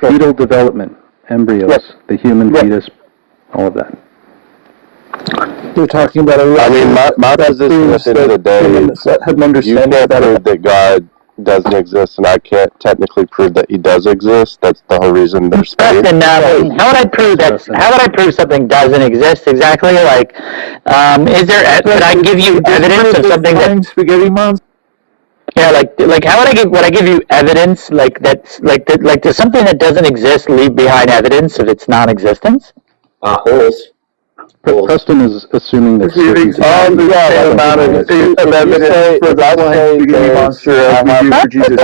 Fetal development. embryos, the human fetus, all of that. You're talking about I mean, my position at the end of the day is had an you understanding can't that prove that God doesn't exist, and I can't technically prove that He does exist. That's the whole reason there's faith. Preston, how would I prove that? How would I prove something doesn't exist exactly? Like, is there? Could I give you evidence of something that? Spaghetti monster. Yeah, like how would I give you evidence like that's like does something that doesn't exist leave behind evidence of its non-existence? Holes. Preston is assuming that Amount of evidence for the flying spaghetti monster as we do for Jesus.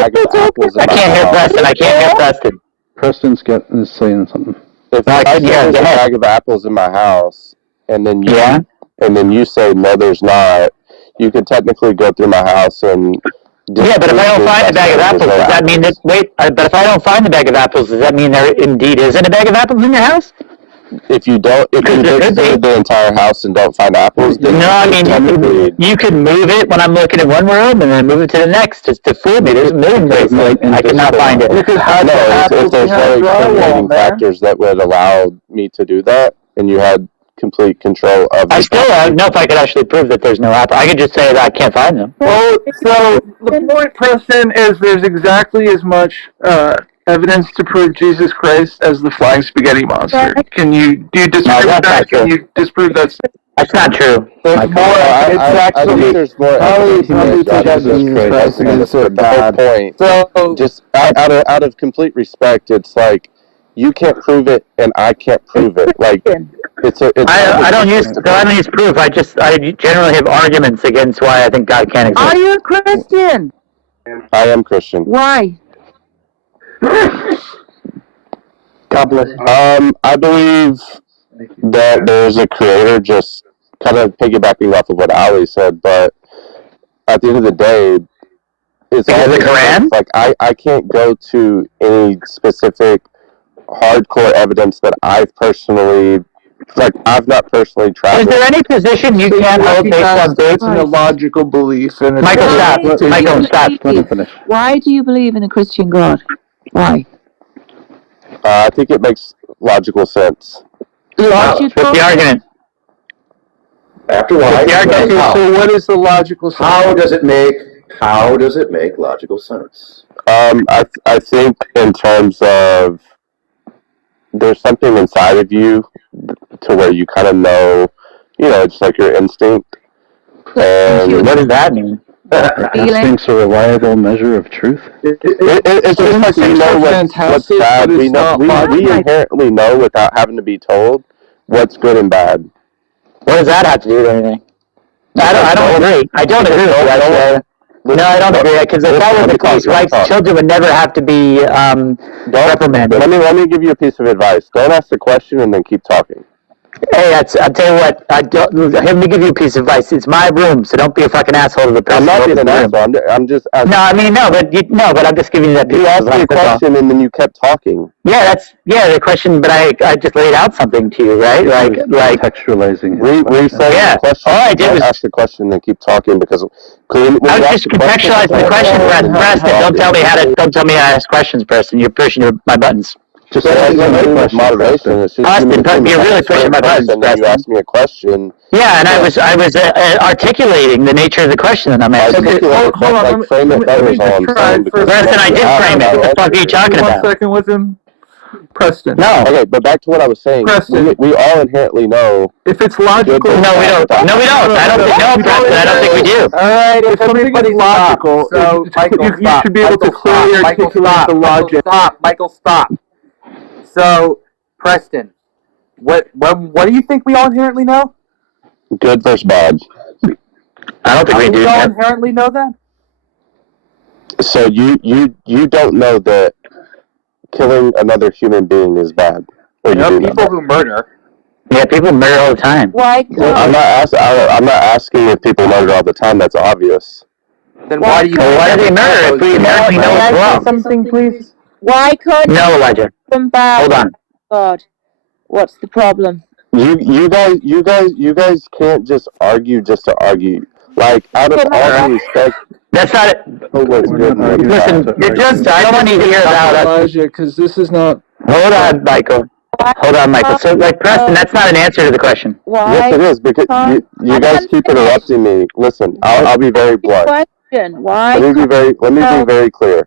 I can't hear Preston. I can't hear Preston. Preston's is saying something. If I say there's a bag of apples in my house, and then you say no, there's not, you could technically go through my house and. Yeah, but if I don't find a bag of apples, does that mean that? Wait, but if I don't find the bag of apples, does that mean there indeed isn't a bag of apples in your house? If you dig through the entire house and don't find apples, then no, I mean you could move it when I'm looking at one room and then move it to the next just to fool me. There's a million ways I cannot find it. If there's very limiting factors that would allow me to do that, and you had complete control of. I still don't know if I could actually prove that there's no apple. I could just say that I can't find them. Well, so the point, Preston, is there's exactly as much evidence to prove Jesus Christ as the flying spaghetti monster. Do you disprove that? Can you disprove that? That's not true. There's more. I think there's more evidence that Jesus Christ exists, but the whole point. So, just out of complete respect, it's like you can't prove it, and I can't prove it. Like I don't use proof. I generally have arguments against why I think God can't exist. Are you a Christian? I am Christian. Why? God bless. I believe that there's a creator, just kind of piggybacking off of what Ali said, but at the end of the day, it's all the Quran. Like I can't go to any specific hardcore evidence that I've not personally tried. Is there any position you can't hold based on It's an illogical belief. And Michael, stop. Michael, stop. Let me finish. Why do you believe in a Christian God? Why? I think it makes logical sense. Logical? What's the argument? After why? So what is the logical sense? How does it make logical sense? I think in terms of there's something inside of you to where you kind of know, it's like your instinct. And what does that mean? Instinct's a reliable measure of truth. It's just like we know what's bad. We inherently know without having to be told what's good and bad. What does that have to do with anything? I don't agree. I don't agree with that. No, I don't agree, because if that was the case, white children would never have to be reprimanded. Let me give you a piece of advice. Don't ask the question and then keep talking. Hey, I'll tell you what. Let me give you a piece of advice. It's my room, so don't be a fucking asshole to the person. I'm not being an asshole. I'm just. No, I mean but I'm just giving you that piece of advice. You asked me a question and then you kept talking. Yeah, the question. But I just laid out something to you, right? Like contextualizing. Rephrase the question. All I did was ask the question and then keep talking because. I was just contextualizing the question, Preston. Don't tell me how to ask questions, Preston. You're pushing my buttons. Just moderation. Austin, you're really pushing my buttons. You asked me a question. Yeah, and I was articulating the nature of the question that I'm asking. Okay, hold on. Frame it better is all I'm saying. Preston, I did frame it. What the fuck are you talking about? 1 second with him. Preston. No. Okay, but back to what I was saying. Preston. We all inherently know. If it's logical. No, we don't. No, we don't. Preston. I don't think we do. All right, if something is logical, so you should be able to clearly articulate the logic. Michael, stop. So, Preston, what do you think we all inherently know? Good versus bad. I don't think we do. We all inherently know that? So you don't know that killing another human being is bad. Or people who murder. Yeah, people murder all the time. Why? I'm not asking if people murder all the time. That's obvious. Then why do you? Why do they murder if we inherently know it's wrong? Something, please. Why can't No, Elijah. Hold on. God, what's the problem? You guys can't just argue just to argue. Like, out of all due respect, that's not it. Listen, you're just. I don't want you to hear about Elijah, because this is not. Hold on, Michael. Hold on, Michael. So, like, Preston, that's not an answer to the question. Why? Yes, it is, because you guys keep interrupting me. Listen, I'll be very blunt. Question. Why? Let me be very clear.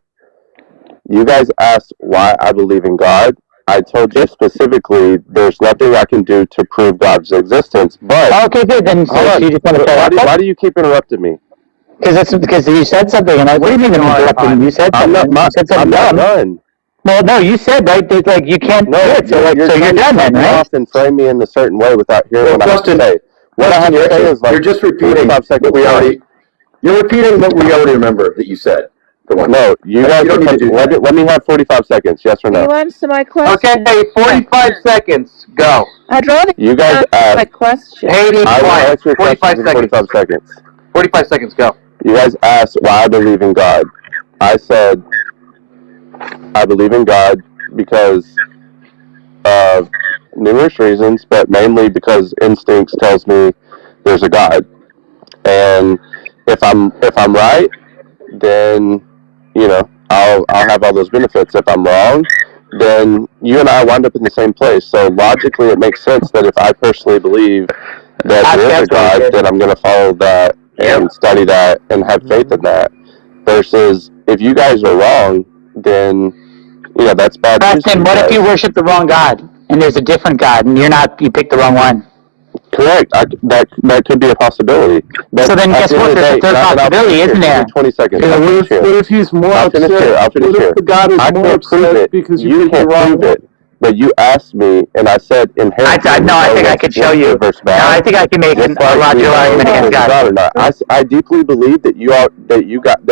You guys asked why I believe in God. I told you specifically there's nothing I can do to prove God's existence, but... Okay, good. Then so you just want to why do you keep interrupting me? Because you said something, and what do you mean interrupting? You said something. You said something. I'm not done. Well, no, you said, right, that, like, you can't do it, so you're done then, right? Off and frame me in a certain way without hearing what I have to say. What I have to say is, like, you're just repeating what we already. You're repeating what we already remember that you said. No, you guys. Let me have 45 seconds. Yes or no? You answer my question. Okay, 45 seconds. Go. I'd rather You guys answer my asked. question. Hayden, I will quiet. answer your 45 question in seconds. 45 seconds. 45 seconds. Go. You guys asked why I believe in God. I said I believe in God because of numerous reasons, but mainly because instincts tells me there's a God. And if I'm right, then I'll have all those benefits. If I'm wrong, then you and I wind up in the same place. So logically, it makes sense that if I personally believe that there is a God, then I'm going to follow that and study that and have faith in that. Versus if you guys are wrong, then that's bad news. Preston, what if you worship the wrong God and there's a different God and you picked the wrong one? Correct. That could be a possibility. But so then guess what? There's a third possibility, isn't there? 20 seconds. Yeah, what if he's more upset? I'll finish What here. if the God is more upset because you can't prove it? But you asked me, and I said inherently. I think I could show you. No, I think I can make a logical argument against God. Or not. I deeply believe that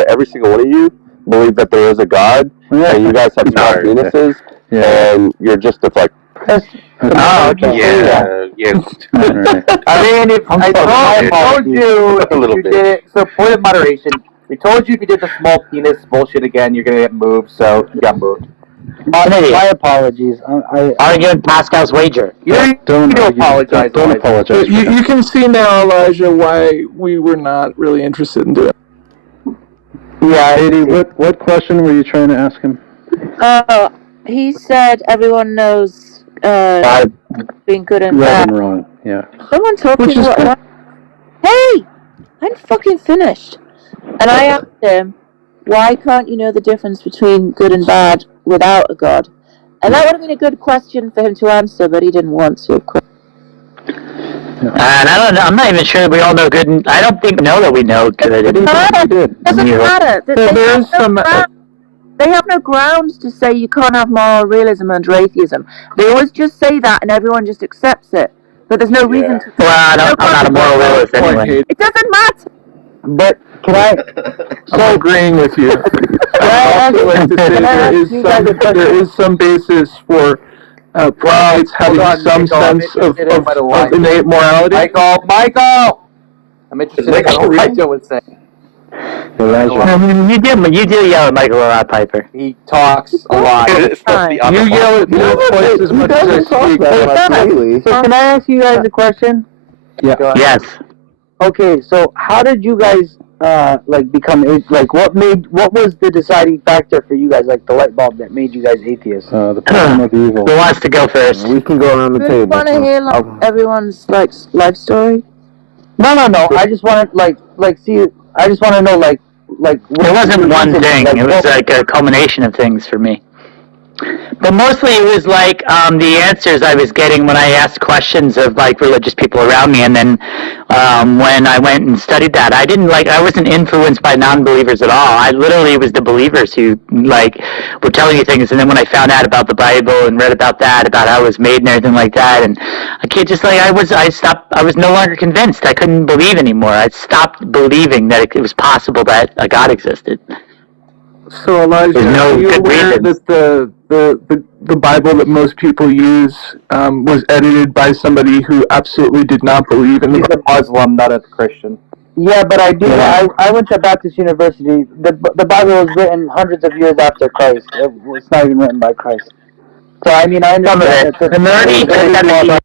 every single one of you believe that there is a God, and you guys have small penises, and you're just deflecting. Oh, okay. Yeah. I mean, if I told you if you did it, so point of moderation. We told you if you did the small penis bullshit again, you're gonna get moved. So you got moved. My apologies. Arguing Pascal's wager. Don't apologize. Don't apologize. You can see now, Elijah, why we were not really interested in doing it. Yeah, Eddie, what question were you trying to ask him? He said everyone knows being good and Right bad. and wrong, yeah. Someone told me what? Hey! I'm fucking finished. And I asked him, why can't you know the difference between good and bad without a God? And that would have been a good question for him to answer, but he didn't want to. And I'm not even sure that we all know good. I don't know that we know good. It doesn't matter. They have no grounds to say you can't have moral realism under atheism. They always just say that and everyone just accepts it. But there's no reason to... Well, I'm not a moral realist anyway. It doesn't matter! But can I... I'm agreeing with you. There is some basis for primates having some sense of innate morality. Michael! I'm interested in what Elijah was saying. You do yell at Michael a lot, Piper. He talks a lot. You yell at me twice as much as I speak. So can I ask you guys a question? Yeah. Yes. Okay, so how did you guys become what was the deciding factor for you guys, like the light bulb that made you guys atheists? The problem of evil. Who wants to go first? We can go around the table. You want to hear everyone's life story? No. I just want to I just want to know it wasn't one thing. It was like a culmination of things for me. But mostly it was like the answers I was getting when I asked questions of like religious people around me, and then when I went and studied that, I wasn't influenced by non-believers at all. I literally was the believers who were telling you things, and then when I found out about the Bible and read about that, about how it was made and everything like that, and I can't just I was no longer convinced. I couldn't believe anymore. I stopped believing that it was possible that a God existed. So Elijah, are you aware that the Bible that most people use was edited by somebody who absolutely did not believe in the Bible? He's a Muslim, not a Christian. Yeah, but I do. I went to Baptist University. The Bible was written hundreds of years after Christ. It's not even written by Christ. So I mean, I understand that.